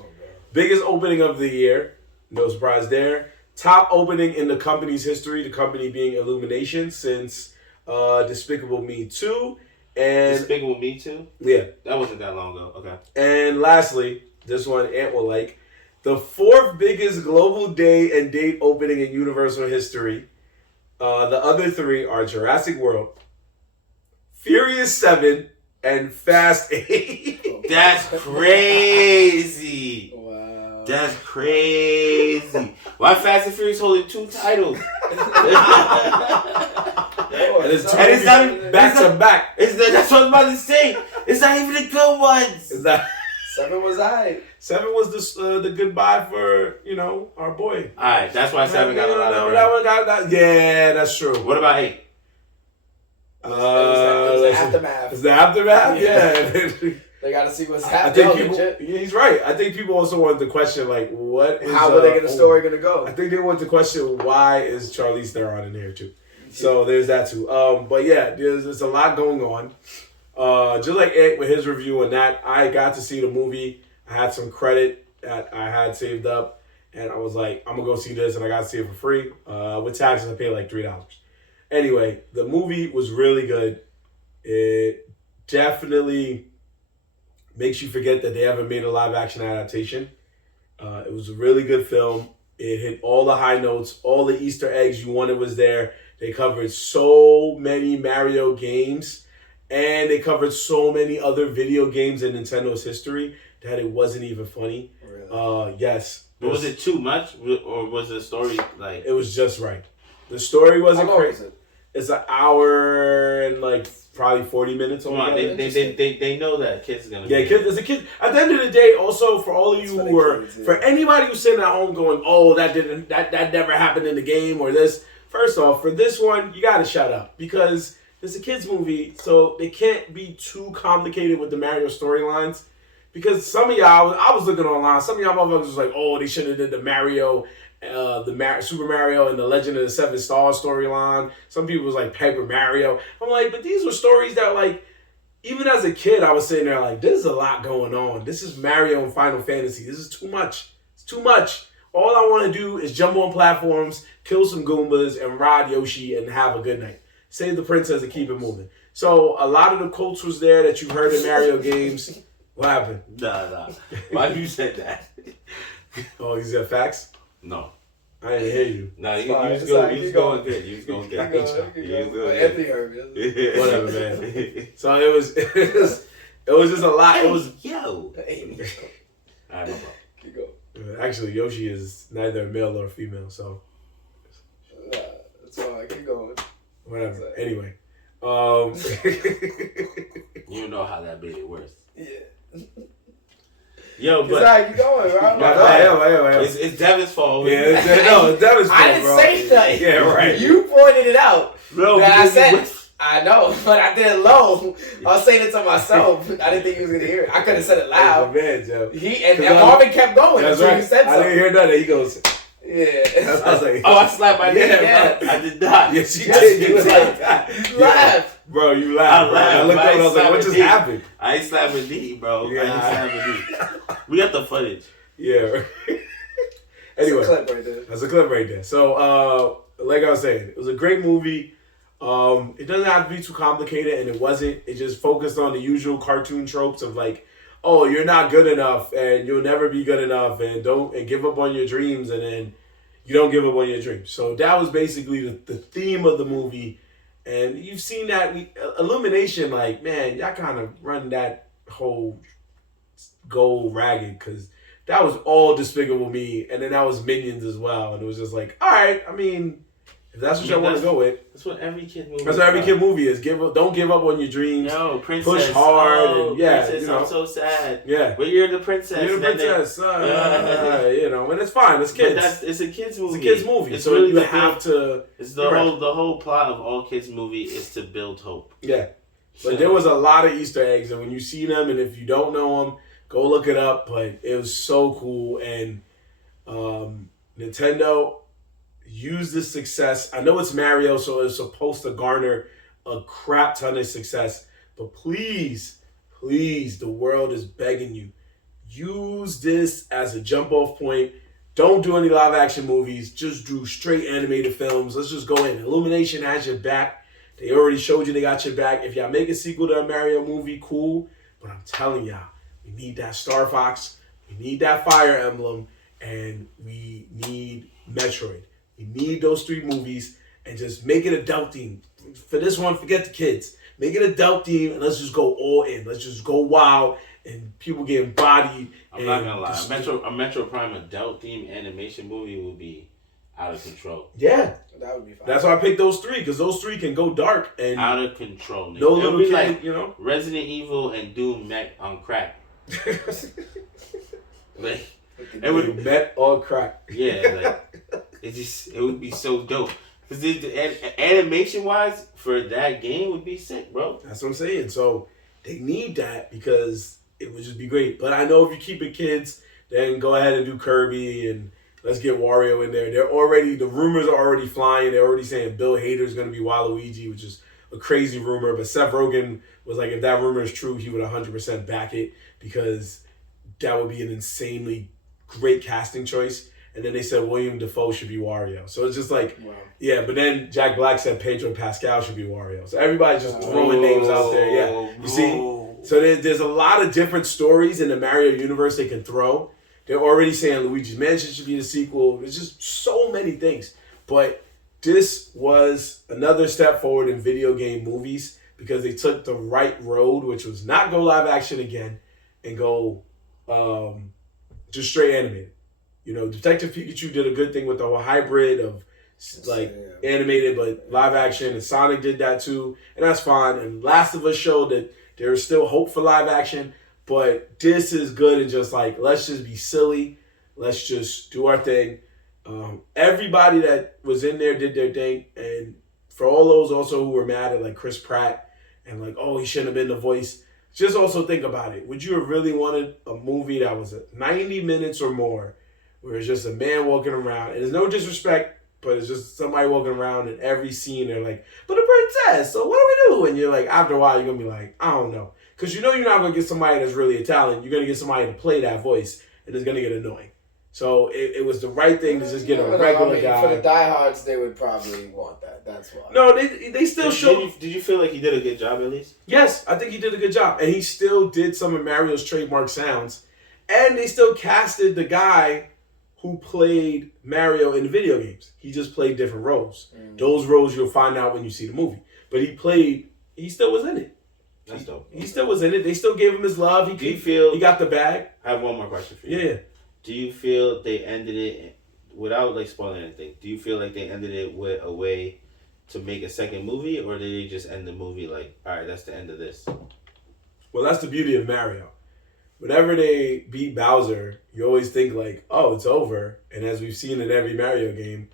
Biggest opening of the year, no surprise there. Top opening in the company's history, the company being Illumination since Despicable Me 2. And Despicable Me 2? Yeah. That wasn't that long ago, okay. And lastly, this one Ant will like, the fourth biggest global day and date opening in Universal history. The other three are Jurassic World, Furious 7, and Fast 8. That's crazy. Wow. That's crazy. Why Fast and Furious holding 2 titles? And it's not even back to back. That's what I was about to say. It's not even the good ones. 7 was alright. 7 was the goodbye for, our boy. Alright, that's why 7 got a lot of that one got that. Yeah, that's true. What about 8? It was the aftermath. It's the aftermath? Yeah. They got to see what's happening. He's right. I think people also wanted to question, like, how are the story going to go? I think they want to question, why is Charlize Theron in here, too? So there's that, too. But yeah, there's a lot going on. Just like Ant with his review on that, I got to see the movie. I had some credit that I had saved up. and I was like, I'm gonna go see this, and I got to see it for free. With taxes, I paid like $3. Anyway, the movie was really good. It definitely makes you forget that they ever made a live action adaptation. It was a really good film. It hit all the high notes, all the Easter eggs you wanted was there. They covered so many Mario games, and they covered so many other video games in Nintendo's history that it wasn't even funny. Really? Yes. But was it too much, or was the story like? It was just right. The story wasn't How long crazy. is it? It's an hour and like probably 40 minutes. Come on, they know that kids are gonna. Yeah, kids. As a kid, at the end of the day, also for all of you who are, for anybody who's sitting at home going, "Oh, that never happened in the game," or this. First off, for this one, you gotta shut up because it's a kids movie, so they can't be too complicated with the Mario storylines. Because some of y'all, I was looking online, some of y'all motherfuckers was like, "Oh, they should have did the Mario." Super Mario and the Legend of the Seven Stars storyline. Some people was like Paper Mario. I'm like, but these were stories that like, even as a kid, I was sitting there like, this is a lot going on. This is Mario and Final Fantasy. This is too much. It's too much. All I want to do is jump on platforms, kill some Goombas, and ride Yoshi and have a good night. Save the princess and keep it moving. So a lot of the quotes was there that you heard in Mario games. What happened? Nah. Why you said that? Oh, you said facts? No. I didn't hear you. Nah, you was going good. You was going good. Anthony heard me. Whatever, man. So it was just a lot. It was yo. All right, my bro. Keep going. Actually, Yoshi is neither male nor female, so That's fine. Keep going. whatever. Anyway, You know how that made it worse. Yeah. Yo, but Keep going, bro. it's Devin's fault. Yeah, it's Devin's fault, I didn't say nothing. Yeah, right. You pointed it out. Bro, I said, I know, but I did it low. I was saying it to myself. I didn't think he was gonna hear it. I could have said it loud. Man, Joe. And Marvin kept going. That's until right. He said I something. didn't hear nothing. He goes, Yeah. I was like, I slapped my knee. Yeah. I did not. yes, you did. You was like, You laughed. bro, you laughed. I laughed. I looked up and I was like, what just Slapping happened? I ain't slapping knee, bro. Yeah. I ain't slapping knee. We got the footage. Yeah. That's Anyway, a clip right there. that's a clip right there. So, like I was saying, it was a great movie. It doesn't have to be too complicated, and it wasn't. It just focused on the usual cartoon tropes of like, oh, you're not good enough, and you'll never be good enough, and give up on your dreams, and then you don't give up on your dreams. So that was basically the theme of the movie, and you've seen that Illumination. Like, man, y'all kind of run that whole go ragged because that was all Despicable Me, and then that was Minions as well, and it was just like, all right, I mean. If that's what y'all want to go with. That's what every kid movie. That's what every kid movie is. Don't give up on your dreams. No, princess. Push hard and princess, you know. I'm so sad. Yeah. But you're the princess. You're the princess. You know, and it's fine. It's kids. But it's a kids movie. It's a kids movie. It's so really you have to. It's the whole plot of all kids movie is to build hope. Yeah. But there was a lot of Easter eggs, and when you see them, and if you don't know them, go look it up. But it was so cool, and Nintendo. Use this success. I know it's Mario, so it's supposed to garner a crap ton of success. But please, the world is begging you. Use this as a jump off point. Don't do any live action movies. Just do straight animated films. Let's just go in. Illumination has your back. They already showed you they got your back. If y'all make a sequel to a Mario movie, cool. But I'm telling y'all, we need that Star Fox. We need that Fire Emblem. And we need Metroid. We need those 3 movies and just make it adult theme. For this one, forget the kids. Make it adult theme and let's just go all in. Let's just go wild and people getting bodied. I'm not gonna lie. A Metro Prime adult theme animation movie would be out of control. Yeah. That would be fine. That's why I picked those 3 because those 3 can go dark and out of control. No little kid, like, you know. Resident Evil and Doom met on crack. Like it would met on crack. Yeah, like it would be so dope. Because animation wise, for that game would be sick, bro. That's what I'm saying. So they need that because it would just be great. But I know if you keep it kids, then go ahead and do Kirby and let's get Wario in there. The rumors are already flying. They're already saying Bill Hader's going to be Waluigi, which is a crazy rumor. But Seth Rogen was like, if that rumor is true, he would 100% back it because that would be an insanely great casting choice. and then they said William Dafoe should be Wario. So it's just like, Wow. yeah. But then Jack Black said Pedro Pascal should be Wario. So everybody's just throwing names out there. Yeah, you see. So there's a lot of different stories in the Mario universe they can throw. They're already saying Luigi's Mansion should be the sequel. There's just so many things. But this was another step forward in video game movies because they took the right road, which was not go live action again and go just straight animated. You know, Detective Pikachu did a good thing with the whole hybrid of like animated but live action, and Sonic did that too, and that's fine. And Last of Us showed that there's still hope for live action, but this is good and just like, let's just be silly. Let's just do our thing. Everybody that was in there did their thing. And for all those also who were mad at like Chris Pratt and like, oh, he shouldn't have been the voice, just also think about it. Would you have really wanted a movie that was 90 minutes or more where it's just a man walking around, and there's no disrespect, but it's just somebody walking around in every scene. They're like, but a princess, so what do we do? And you're like, after a while, you're going to be like, I don't know. Because you know you're not going to get somebody that's really a talent. You're going to get somebody to play that voice, and it's going to get annoying. So it was the right thing to just get a regular guy. For the diehards, they would probably want that. That's why. No, they still showed. Did you feel like he did a good job at least? Yes, I think he did a good job. And he still did some of Mario's trademark sounds. And they still casted the guy who played Mario in the video games. He just played different roles. Those roles you'll find out when you see the movie. But he still was in it. That's dope. He still was in it. They still gave him his love. He got the bag? I have one more question for you. Yeah. Do you feel they ended it, without like spoiling anything, do you feel like they ended it with a way to make a second movie, or did they just end the movie like, all right, that's the end of this? Well, that's the beauty of Mario. Whenever they beat Bowser, you always think like, oh, it's over. And as we've seen in every Mario game,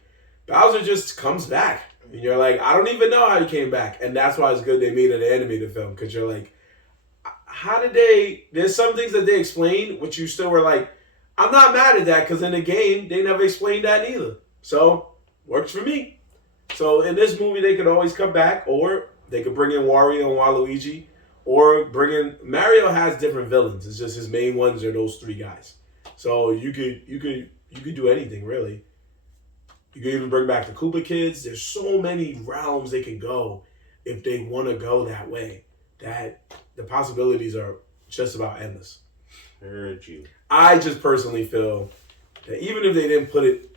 Bowser just comes back. And you're like, I don't even know how he came back. And that's why it's good they made an animated film. Because you're like, how did they... There's some things that they explained, which you still were like, I'm not mad at that. Because in the game, they never explained that either. So, works for me. So in this movie, they could always come back. Or they could bring in Wario and Waluigi. Or bring in... Mario has different villains. It's just his main ones are those three guys. So you could do anything, really. You can even bring back the Koopa Kids. There's so many realms they can go if they want to go that way. That the possibilities are just about endless. Heard you. I just personally feel that even if they didn't put it,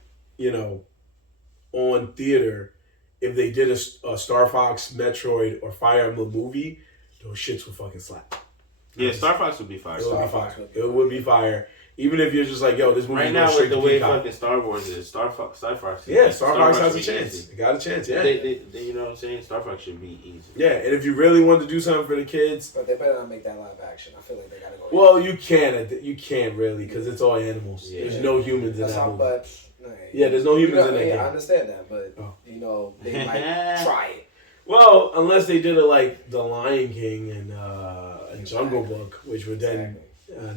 on theater, if they did a Star Fox, Metroid, or Fire Emblem movie, those shits would fucking slap. Yeah, Star Fox would be fire. It would be fire. Even if you're just like, yo, this movie right now with the way fucking Star Wars is, Star Fox. Star Fox has a chance. They got a chance, yeah. They, you know what I'm saying? Star Fox should be easy. Yeah, and if you really want to do something for the kids, but they better not make that live action. I feel like they gotta go. Well, you can't really because it's all animals. Yeah. There's no humans in that movie. But, yeah, there's no humans in that game. I understand that, but they might try it. Well, unless they did it like The Lion King and Jungle Book, which would then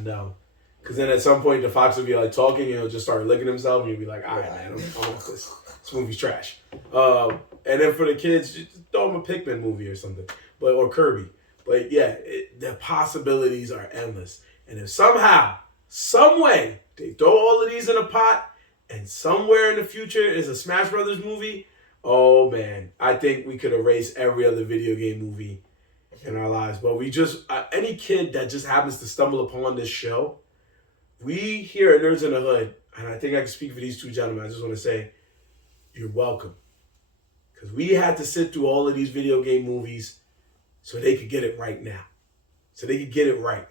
no. Because then at some point the fox would be like talking and he'll just start licking himself and you'll be like, all right, man, I'm off this. This movie's trash. And then for the kids, just throw them a Pikmin movie or something. Or Kirby. But yeah, the possibilities are endless. And if somehow, some way, they throw all of these in a pot and somewhere in the future is a Smash Brothers movie, oh man, I think we could erase every other video game movie in our lives. But we just, any kid that just happens to stumble upon this show, we here at Nerds in the Hood, and I think I can speak for these two gentlemen, I just want to say, you're welcome. Because we had to sit through all of these video game movies so they could get it right now. So they could get it right.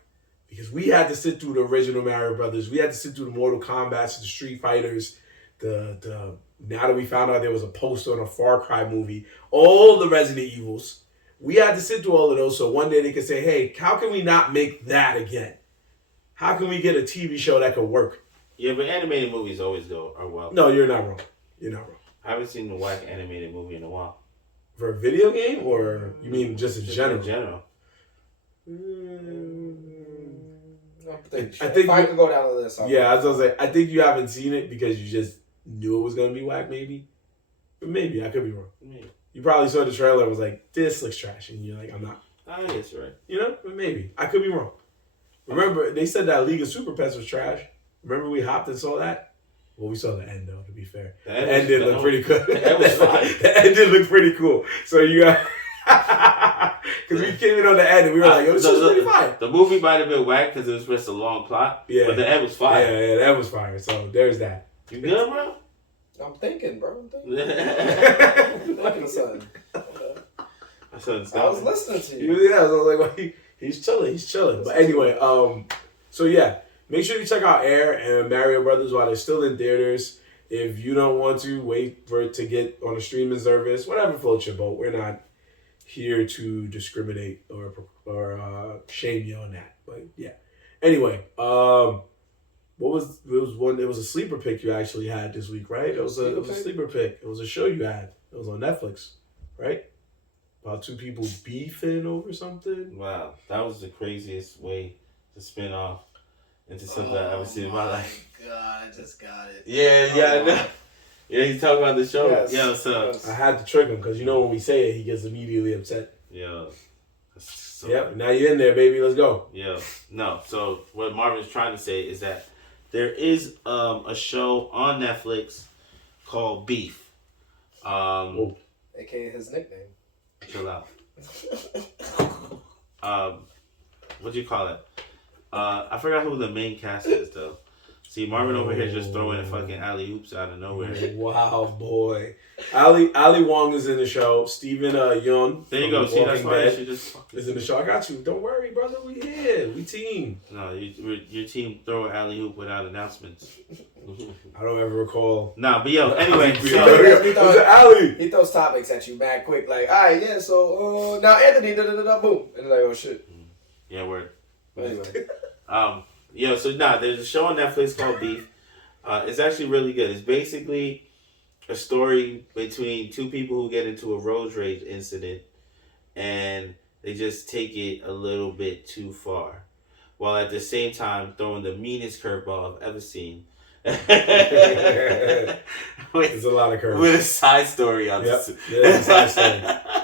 Because we had to sit through the original Mario Brothers. We had to sit through the Mortal Kombats, the Street Fighters, the now that we found out there was a poster on a Far Cry movie, all the Resident Evils. We had to sit through all of those so one day they could say, hey, how can we not make that again? How can we get a TV show that could work? Yeah, but animated movies always are well. No, you're not wrong. You're not wrong. I haven't seen the whack animated movie in a while. For a video game, or you mean just in general? In general. I think I could go down the list. Yeah, I was gonna say, I think you haven't seen it because you just knew it was gonna be whack. Maybe, I could be wrong. Maybe. You probably saw the trailer and was like, "This looks trash," and you're like, "I'm not." I guess you're right. Maybe I could be wrong. Remember, they said that League of Super Pets was trash. Remember we hopped and saw that? Well, we saw the end though. To be fair, The the end did look pretty good. The end was fine. The end did look pretty cool. So you got because we came in on the end and we were like, "Yo, this is pretty fine." The movie might have been whack because it was just a long plot. Yeah, but the end was fire. Yeah, the end was fire. So there's that. You good, bro? I'm thinking, bro. I'm thinking. Fucking son. I was listening to you. Yeah, I was like, well, he's chilling. But anyway, so yeah, make sure you check out Air and Mario Brothers while they're still in theaters. If you don't want to, wait for it to get on a streaming service, whatever floats your boat. We're not here to discriminate or shame you on that. But yeah. Anyway, it was a sleeper pick you actually had this week, right? It was a sleeper pick. It was a show you had. It was on Netflix, right? About two people beefing over something. Wow, that was the craziest way to spin off into something I've ever seen in my life. Oh my God, I just got it. Yeah, I know. Yeah, he's talking about the show. Yes. Yeah, so I had to trick him because you know when we say it, he gets immediately upset. yeah. So, Yep, now you're in there, baby. Let's go. Yeah, no. So what Marvin's trying to say is that there is a show on Netflix called Beef. AKA his nickname. Chill out. What do you call it? I forgot who the main cast is though. See, Marvin over here just throwing fucking alley oops out of nowhere. Wow, boy. Ali Wong is in the show. Stephen Yeun. There you go. See, that's why you should just is in the show. I got you. Don't worry, brother. We here. We team. No, your team throw an alley oop without announcements. I don't ever recall. Nah, but yo, anyway. He throws topics at you mad quick, like, all right, yeah, so now Anthony, boom, and like, oh shit. Yeah, word. But anyway. There's a show on Netflix called Beef. It's actually really good. It's basically a story between two people who get into a road rage incident and they just take it a little bit too far, while at the same time throwing the meanest curveball I've ever seen. There's a lot of curves. With a side story on this. Yeah, it's a side story.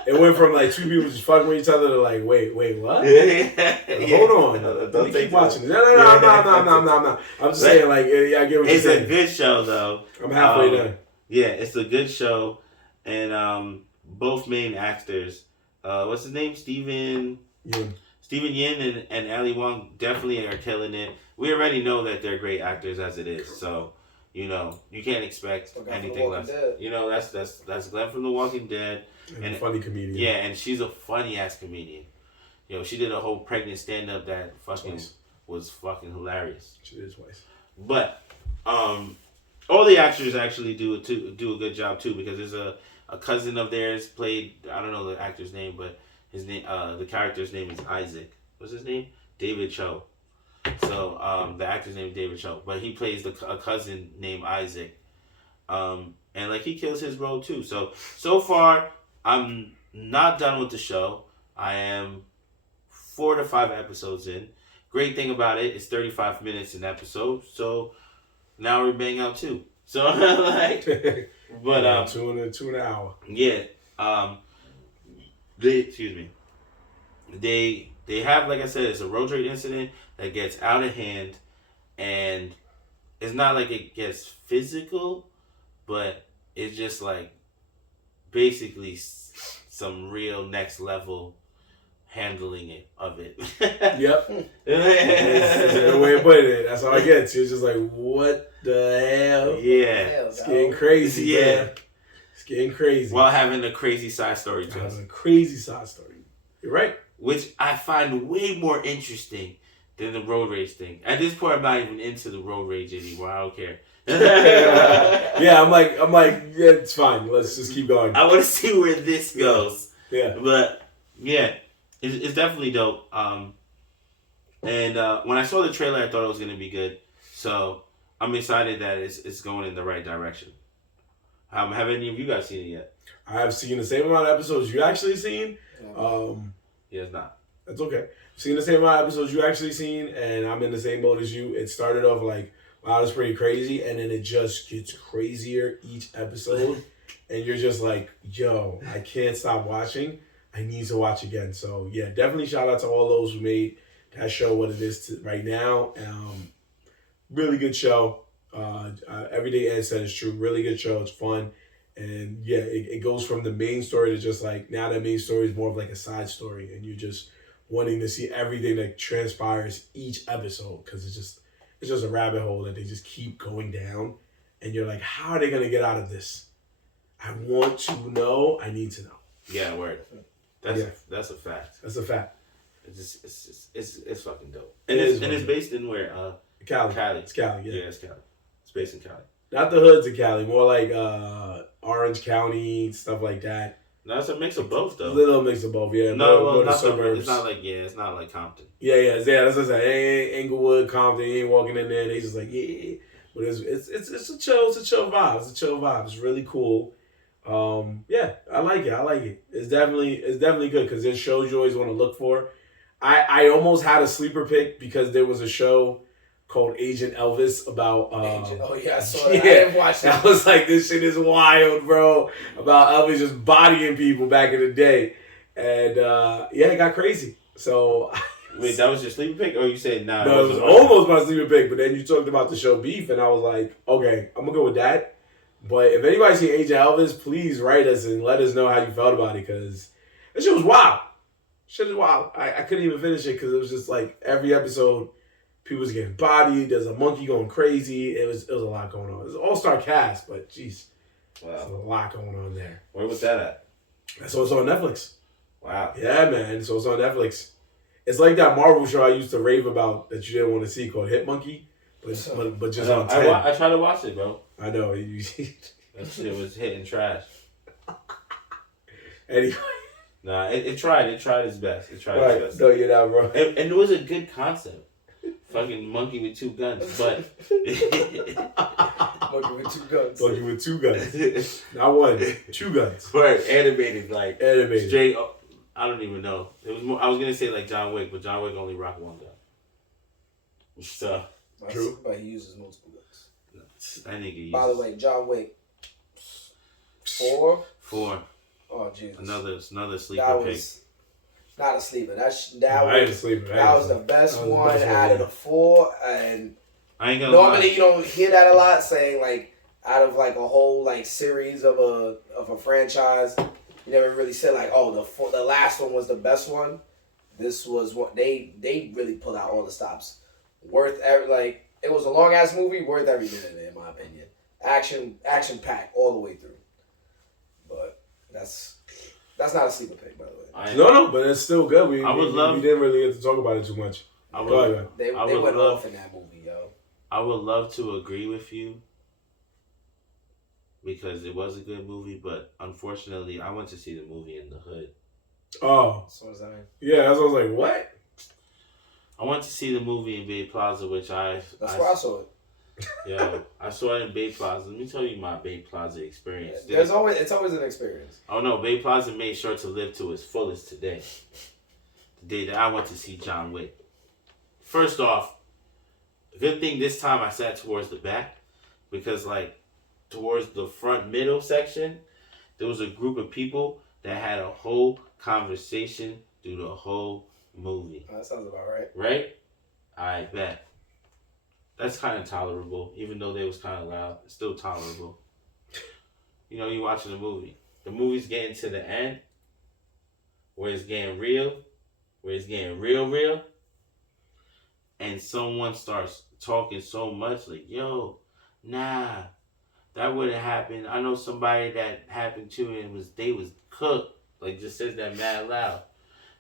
It went from like two people just fucking with each other to like, wait, what? Hold on. Let me keep watching it. No. I'm just saying, like, I get what you're saying. It's a good show, though. I'm halfway done. Yeah, it's a good show. And both main actors, what's his name? Stephen Yin and Ali Wong definitely are killing it. We already know that they're great actors as it is, so you know you can't expect anything less. You know that's Glenn from The Walking Dead, and a funny comedian. Yeah, and she's a funny ass comedian. You know, she did a whole pregnant stand up that was fucking hilarious. She did twice. But all the actors actually do a good job too, because there's a cousin of theirs played, I don't know the actor's name, but his name the character's name is Isaac. What's his name? David Cho. So the actor's name is David Cho, but he plays a cousin named Isaac, and like he kills his role too. So far I'm not done with the show. I am 4 to 5 episodes in. Great thing about it is 35 minutes an episode. So now we're banging out 2. So like, but two in an hour. Yeah. They have, like I said, it's a road rage incident that gets out of hand, and it's not like it gets physical, but it's just like basically some real next level handling of it. Yep. That's a good way of putting it. That's all I get. You're just like, what the hell? Yeah. It's getting crazy. Yeah. Man. It's getting crazy. While having a crazy side story to us. Having a crazy side story. You're right. Which I find way more interesting than the road rage thing. At this point, I'm not even into the road rage anymore. I don't care. Yeah, I'm like, yeah, it's fine. Let's just keep going. I want to see where this goes. Yeah. But yeah, it's definitely dope. And when I saw the trailer, I thought it was gonna be good. So I'm excited that it's going in the right direction. Have any of you guys seen it yet? I have seen the same amount of episodes you actually seen. Yeah, it's not. That's okay. I've seen the same amount of episodes you actually seen, and I'm in the same boat as you. It started off like, wow, that's pretty crazy, and then it just gets crazier each episode, and you're just like, yo, I can't stop watching. I need to watch again. So yeah, definitely shout out to all those who made that show what it is right now. Really good show. Everything Ed said is true. Really good show. It's fun. And yeah, it goes from the main story to just like, now that main story is more of like a side story. And you're just wanting to see everything that transpires each episode, because it's just a rabbit hole that they just keep going down. And you're like, how are they going to get out of this? I want to know. I need to know. Yeah, word. That's a fact. That's a fact. It's fucking dope. And it's based in where? Cali. It's Cali, yeah. Yeah, it's Cali. It's based in Cali. Not the hoods of Cali, more like Orange County, stuff like that. No, it's a mix of both, though. A little mix of both, yeah. No, not suburbs. It's not like Compton. Yeah. That's what I said. Ain't Inglewood, Compton. You ain't walking in there and they just like, yeah. But it's a chill vibe. It's a chill vibe. It's really cool. Yeah, I like it. It's definitely good because there's shows you always want to look for. I almost had a sleeper pick because there was a show called Agent Elvis about Oh yeah, I saw that. I didn't watch that. I was like, this shit is wild, bro. About Elvis just bodying people back in the day. And yeah, it got crazy. So wait, that was your sleeper pick, or you said nah? No, it was almost my sleeper pick, but then you talked about the show Beef, and I was like, okay, I'm gonna go with that. But if anybody's seen Agent Elvis, please write us and let us know how you felt about it, because that shit was wild. Shit is wild. I couldn't even finish it because it was just like every episode, people was getting bodied. There's a monkey going crazy. It was a lot going on. It was an all-star cast, but jeez, wow, there's a lot going on there. Where was that at? So it's on Netflix. Wow. Yeah, man. So it's on Netflix. It's like that Marvel show I used to rave about that you didn't want to see called Hit Monkey, but just on 10. I tried to watch it, bro. I know. That shit was hitting trash. Anyway. Nah, it tried its best. Its best. No, you're not, bro. And it was a good concept. Fucking monkey with two guns, but Monkey with two guns. Monkey with two guns. Not one, two guns. But animated, like animated. Straight. I don't even know. It was more. I was gonna say like John Wick, but John Wick only rocked one gun. So true. But he uses multiple guns. That nigga uses. By the way, John Wick 4. Oh Jesus. Another sleeper that pick. Was not a sleeper. That was the best one out of the 4, and I ain't gonna normally lie. you don't hear that a lot. Saying like out of like a whole like series of a franchise, you never really said like, oh, the last one was the best one. This was what they really pulled out all the stops. Worth every, like, it was a long ass movie, worth every minute in my opinion. Action packed all the way through. But that's not a sleeper pick, by the way. No, but it's still good. We didn't really get to talk about it too much. They went off in that movie, yo. I would love to agree with you because it was a good movie, but unfortunately, I went to see the movie in the hood. Oh. So what does that mean? Yeah, that's what I was like, what? I went to see the movie in Bay Plaza, which That's where I saw it. Yeah, I saw it in Bay Plaza. Let me tell you my Bay Plaza experience. Yeah, it's always an experience. Oh no, Bay Plaza made sure to live to its fullest today. The day that I went to see John Wick. First off, good thing this time I sat towards the back, because like towards the front middle section, there was a group of people that had a whole conversation through the whole movie. That sounds about right. Right? I bet. That's kind of tolerable, even though they was kind of loud. It's still tolerable. You know, you watching the movie. The movie's getting to the end, where it's getting real, real, and someone starts talking so much, like, yo, nah, that wouldn't happen. I know somebody that happened to, and they was cooked. Like, just says that mad loud.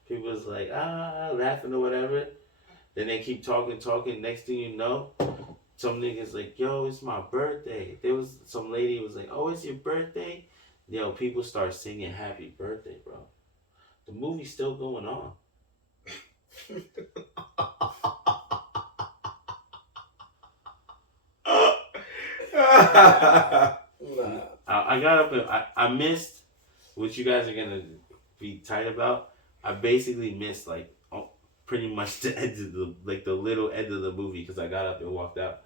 People was like, laughing or whatever. Then they keep talking. Next thing you know, some niggas like, yo, it's my birthday. There was some lady was like, oh, it's your birthday? Yo, people start singing happy birthday, bro. The movie's still going on. I got up and I missed what you guys are going to be tight about. I basically missed like pretty much the end of the little end of the movie because I got up and walked out.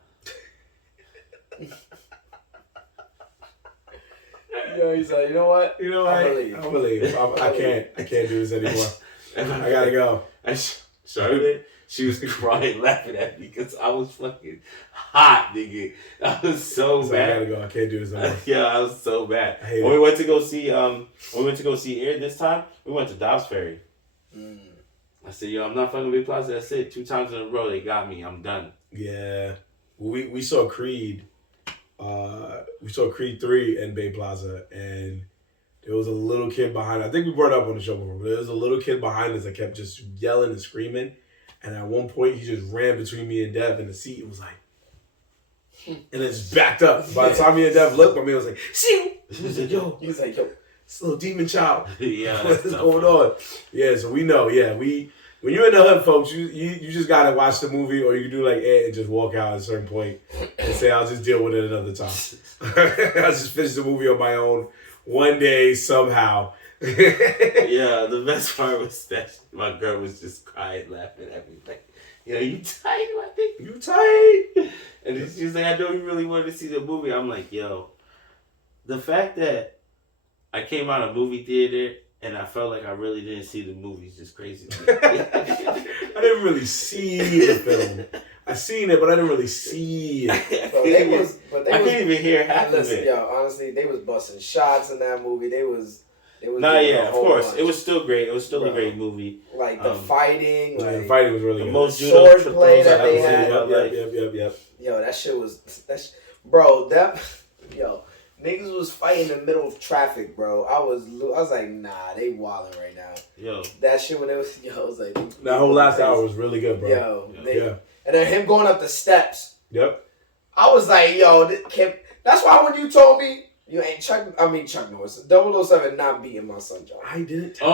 Yo, he's like, you know what? I believe. I can't do this anymore. I gotta go. Charlotte She was crying, laughing at me because I was fucking hot, nigga. I was so So mad. I gotta go. I can't do this anymore. Yeah, I was so bad. When we went to go see Air this time, we went to Dobbs Ferry. I said, yo, I'm not fucking Bay Plaza. That's it. 2 times in a row, they got me. I'm done. Yeah. We saw Creed. We saw Creed 3 in Bay Plaza, and there was a little kid behind. I think we brought it up on the show before, but there was a little kid behind us that kept just yelling and screaming. And at one point, he just ran between me and Dev in the seat and was like, and then just backed up. By the time me and Dev looked at me, I was like, see? He was like, yo. He was like, yo. This little demon child. Yeah. What's going on? Yeah, so we know. Yeah, when you're in the hood, folks, you just gotta watch the movie, or you can do like Ed and just walk out at a certain point and say, I'll just deal with it another time. I'll just finish the movie on my own one day somehow. Yeah, the best part was that my girl was just crying, laughing at me like, yo, you tight? I think You tight? And then she was like, I know you really wanted to see the movie. I'm like, yo, the fact that I came out of movie theater and I felt like I really didn't see the movie is just crazy. I didn't really see the film. I seen it, but I didn't really see it. Bro, I couldn't even hear half of it. Yo, honestly, they was busting shots in that movie. They was Nah, yeah, of course. bunch. It was still great. It was still a great movie. Like the fighting, Yeah, like the fighting was really The good. most sword judo play throws that I've they ever had. seen. Yep. Yo, that shit was bro. Niggas was fighting in the middle of traffic, bro. I was like, nah, they wilding right now. Yo, that shit when it was, I was like, That whole last hour was really good, bro. Yo, and then him going up the steps. Yep. I was like, yo, that's why when you told me you ain't Chuck Norris, 007 not beating my son, John. I didn't tell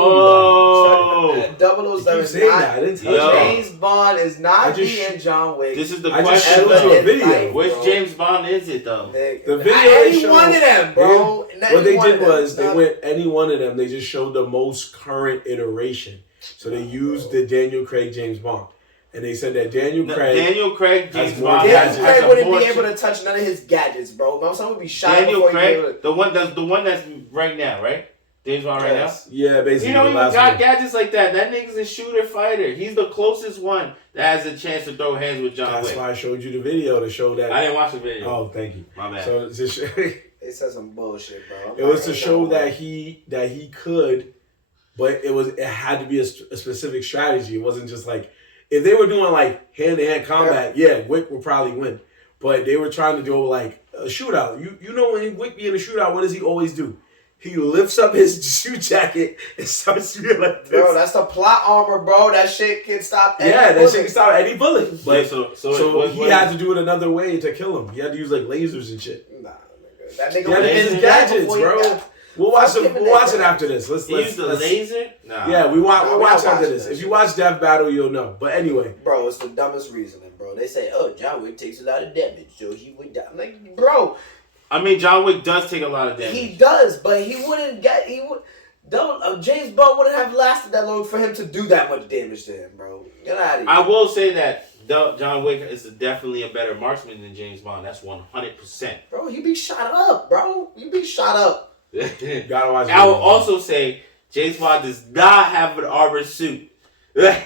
you that. 007 is not. I didn't tell you. James Bond is not beating John Wick. this is the I just question. showed you a though. video. Which James Bond is it though? The video any showed- one of them, bro. What they did was they went any one of them. They just showed the most current iteration. So they used the Daniel Craig James Bond, and they said that Daniel Craig James has more Bond. gadgets. Daniel Craig wouldn't be able to touch none of his gadgets, bro. My son would be shot Daniel before he Craig, the one that's right now, right? James Bond right now. Yeah, basically. He don't the even last got one. gadgets like that. That nigga's a shooter fighter. He's the closest one that has a chance to throw hands with John That's Wick. why I showed you the video to show that. I didn't watch the video. Oh, thank you. My bad. So They said some bullshit, bro. it was to show that he could, but it had to be a specific strategy. It wasn't just like if they were doing like hand-to-hand combat. Yeah, Wick would probably win, but they were trying to do like a shootout. You know when Wick be in a shootout, what does he always do? He lifts up his suit jacket and starts shooting like this. Bro, that's the plot armor, bro. That shit can stop any that bullet. shit can stop any bullet. But Yeah, so he had to do it another way to kill him. He had to use like lasers and shit. Nah, nigga. That nigga He had to use his gadgets, bro. We'll watch it after this. Let's use the laser? Nah. Yeah, we'll watch we're not after watching this. that If you shit. watch Death Battle, you'll know. But anyway, Bro, it's the dumbest reasoning, bro. They say, oh, John Wick takes a lot of damage, so he would die. I'm like, bro, I mean, John Wick does take a lot of damage. he does, but he wouldn't get, James Bond wouldn't have lasted that long for him to do that much damage to him, bro. Get out of here. I will say that John Wick is definitely a better marksman than James Bond. That's 100%. Bro, he be shot up, bro. He be shot up. gotta watch. I will also say James Bond does not have an armor suit.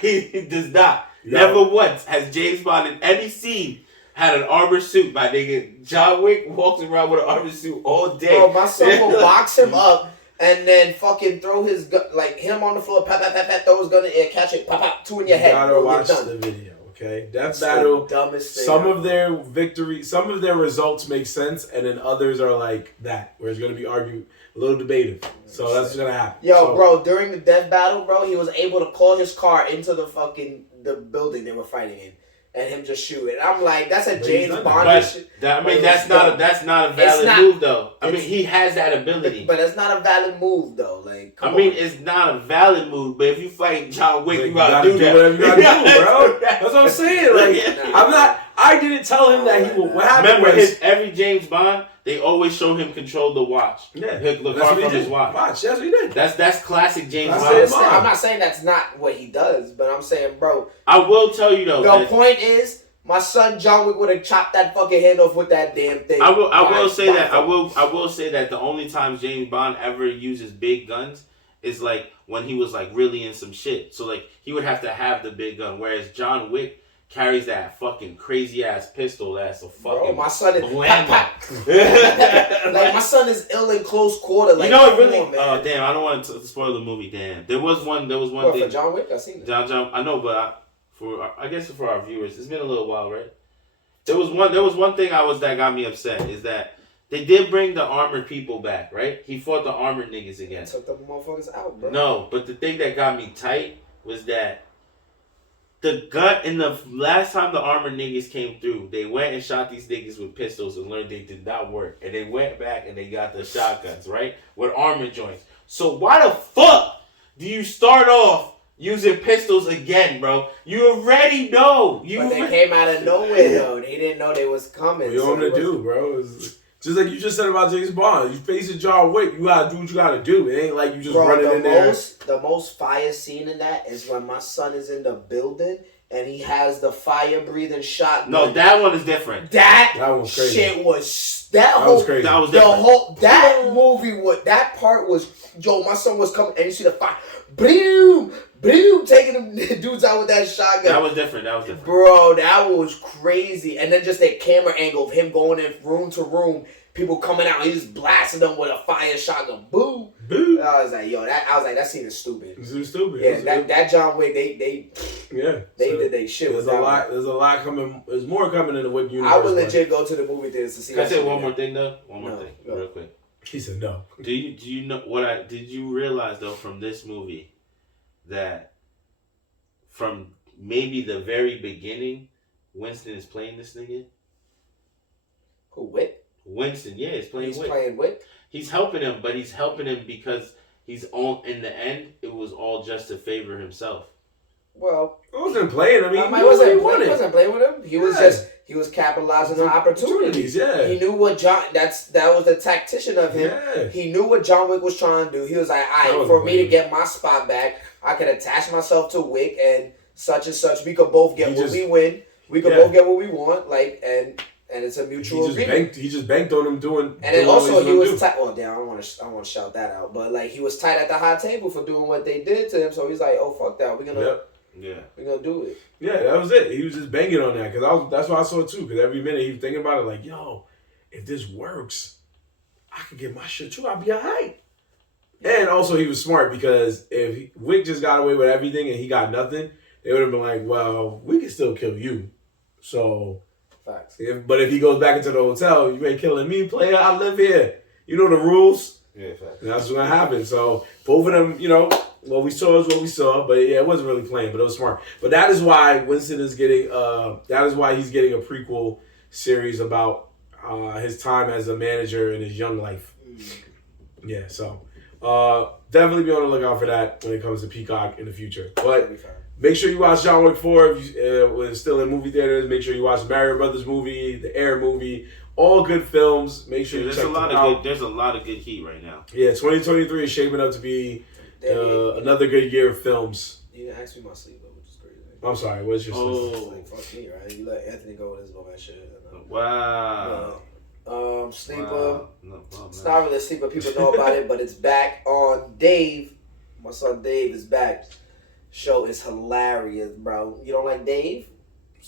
He does not. Yeah. Never once has James Bond in any scene had an armor suit. My nigga, John Wick walks around with an armor suit all day. Bro, my son will box him up and then fucking throw his gun, like him on the floor, pat, throw his gun in the air, catch it, pop, 2 in your You head. gotta bro, watch you're done. the video, okay? Death That's Battle. the dumbest thing Some ever. of their victory, some of their results make sense, and then others are like that, where it's gonna be argued, a little debative. So that's what's gonna happen. Yo, So, bro, during the death battle, bro, he was able to call his car into the building they were fighting in, and him just shoot it. I'm like, that's a But he's James done Bond But shit. that's not a valid not- move though. I mean, it's- he has that ability. But it's not a valid move though. Like, come I mean, on. it's not a valid move. But if you fight John Wick, like, you gotta do that. whatever you gotta do, bro. That's what I'm saying. Like, Yeah. I didn't tell him that he would. What happened Remember, was, every James Bond, they always show him control the watch. yeah, Look that's far what he from his did. watch. Watch, that's what he did. That's classic James That's Bond. it. I'm not saying that's not what he does, but I'm saying, bro, I will tell you though. the that point is, my son John Wick would have chopped that fucking hand off with that damn thing. I will say that the only times James Bond ever uses big guns is like when he was like really in some shit. So like he would have to have the big gun, whereas John Wick carries that fucking crazy ass pistol that's a fucking my son is blammo. like my son is ill in close quarter. Like, you know, it really. Oh damn! I don't want to spoil the movie. Damn, there was one thing. For John Wick, I seen it. John, I know, but I guess for our viewers, it's been a little while, right? There was one thing that got me upset is that they did bring the armored people back, right? He fought the armored niggas again. Took the motherfuckers out, bro. No, but the thing that got me tight was that the gun in the last time the armored niggas came through, they went and shot these niggas with pistols and learned they did not work. And they went back and they got the shotguns, right? With armor joints. So why the fuck do you start off using pistols again, bro? You already know. But they came out of nowhere, though. They didn't know they was coming. What you want me to do, bro? It's just like you just said about James Bond. You facing John Wick, you gotta do what you gotta do. It ain't like you just running in there. The most fire scene in that is when my son is in the building and he has the fire-breathing shotgun. No, that one is different. That was crazy. Shit was... That was crazy. That was different. That part was... Yo, my son was coming and you see the fire... Boom! Boom! Taking them dudes out with that shotgun. That was different. Bro, that was crazy. And then just that camera angle of him going in room to room, people coming out, he just blasting them with a fire shotgun. Boom! Boom! I was like, yo, that scene is stupid. It's stupid. Yeah, that John Wick, they did they shit. There's a lot. There's a lot coming. There's more coming in the Wick universe. I would legit go to the movie theaters to see. Can I say one more thing though? One more thing, go. real quick. He said no. Do you know what did you realize though from this movie that from maybe the very beginning, Winston is playing this nigga? Who, Wick? Winston, yeah, he's playing Wick. He's playing Wick? He's helping him, but he's helping him because he's all in the end. It was all just to favor himself. Well, I wasn't playing. I mean, he wasn't playing with him. He was capitalizing on opportunities. Yeah, he knew what that was the tactician of him. Yeah. He knew what John Wick was trying to do. He was like, all right, for me to get my spot back, I could attach myself to Wick and such. We could both get we win. We could both get what we want. Like and it's a mutual agreement. He just banked on him doing. And then also he was tight. Well, damn, I don't want to shout that out, but like he was tight at the high table for doing what they did to him. So he's like, oh fuck that, we're gonna do it. Yeah, that was it. He was just banging on that because that's why I saw it too. Because every minute he was thinking about it, like, yo, if this works, I could get my shit too. I'll be alright. And also he was smart because if Wick just got away with everything and he got nothing, they would have been like, well, we can still kill you. So. Facts. But if he goes back into the hotel, you ain't killing me, player. I live here. You know the rules. Yeah, facts. And that's what's gonna happen. So both of them, what we saw is what we saw. But yeah, it wasn't really playing, but it was smart. But that is why Winston is getting. That is why he's getting a prequel series about his time as a manager in his young life. Yeah. So definitely be on the lookout for that when it comes to Peacock in the future. But. Make sure you watch John Wick 4 if when it's still in movie theaters. Make sure you watch the Mario Brothers movie, the Air movie. All good films. Make sure you check them out. There's a lot of good heat right now. Yeah, 2023 is shaping up to be another good year of films. You didn't ask me my sleeper, which is crazy. I'm sorry, what's your sleeper? Like, fuck me, right? You let Anthony go with his bum ass shit. Wow. Sleeper. Wow. It's not really a sleeper. People know about it, but it's back on Dave. My son Dave is back. Show is hilarious, bro. You don't like Dave?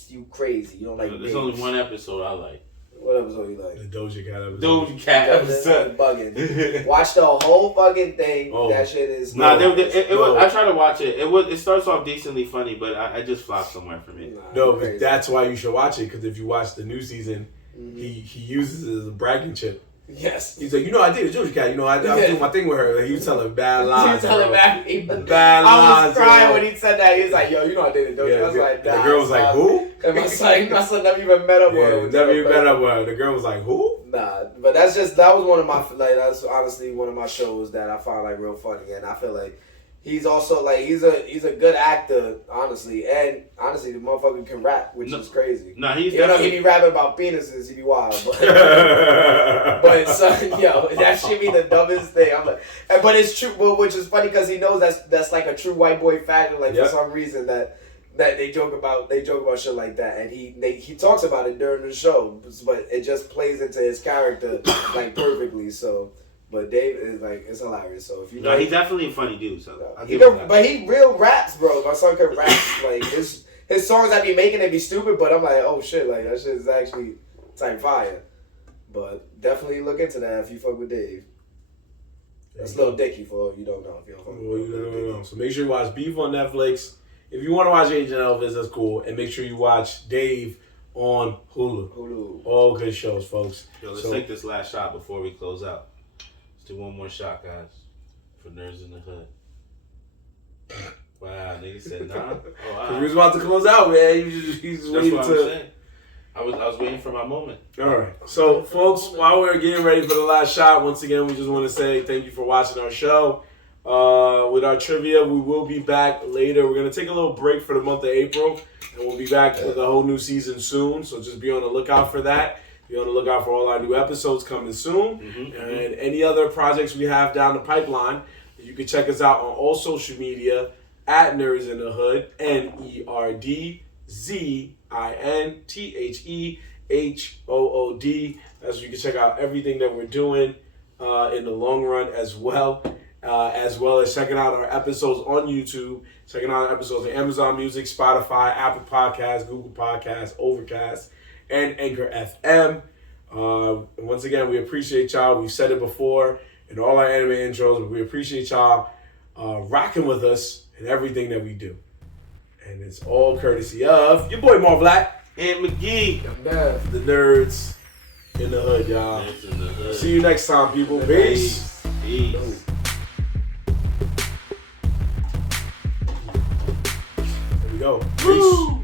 You crazy. You don't like Dave. There's only one episode I like. What episode you like? The Doja Cat episode. Doja Cat episode. Bugging. Watch the whole fucking thing. Oh. That shit is... Nah, I tried to watch it. It starts off decently funny, but I just flopped somewhere for me. But that's why you should watch it, because if you watch the new season, he uses it as a bragging chip. Yes. He's like, I did a Doja Cat. I do my thing with her. Like, he was telling bad lies. He was telling bad lies. I was crying when he said that. He was like, I did a Doja Cat. I was like, nah. The girl was like, who? And my son never even met up with her. Never even met up with her. The girl was like, who? Nah, but that was one of my, that's honestly one of my shows that I find like real funny. And I feel like he's also like, he's a good actor, honestly. And honestly, the motherfucker can rap, which is crazy. Nah, he be rapping about penises, he be wild. But, but son, that should be the dumbest thing. I'm like, but it's true, which is funny because he knows that's like a true white boy factor. Like for some reason that they joke about shit like that, and he talks about it during the show, but it just plays into his character like perfectly. So But Dave is like, it's hilarious. So if you he's definitely a funny dude. So but he real raps, bro. My son could rap. Like his songs I be making, they be stupid, but I'm like, oh shit, like that shit is actually type fire. But definitely look into that if you fuck with Dave. That's Lil Dicky for you don't know if you don't fuck with Lil Dicky. So make sure you watch Beef on Netflix. If you want to watch Agent Elvis, that's cool. And make sure you watch Dave on Hulu. All good shows, folks. Yo, let's take this last shot before we close out. Let's do one more shot, guys, for Nerds in the Hood. Wow, nigga said nah. Oh, wow. He was about to close out, man. He's waiting to. I was waiting for my moment. All right. So, folks, while we're getting ready for the last shot, once again, we just want to say thank you for watching our show. With our trivia, we will be back later. We're going to take a little break for the month of April, and we'll be back with a whole new season soon. So just be on the lookout for that. Be on the lookout for all our new episodes coming soon. And any other projects we have down the pipeline, you can check us out on all social media at Nerds in the Hood, NERDZINTHEHOOD. That's where you can check out everything that we're doing in the long run as well as checking out our episodes on YouTube, checking out our episodes on Amazon Music, Spotify, Apple Podcasts, Google Podcasts, Overcast, and Anchor FM. Once again, we appreciate y'all. We've said it before in all our anime intros, but we appreciate y'all rocking with us in everything that we do. And it's all courtesy of your boy Mar Black and McGee. The Nerds in the Hood, y'all. Nerds in the Hood. See you next time, people. Peace. Peace. There we go. Woo!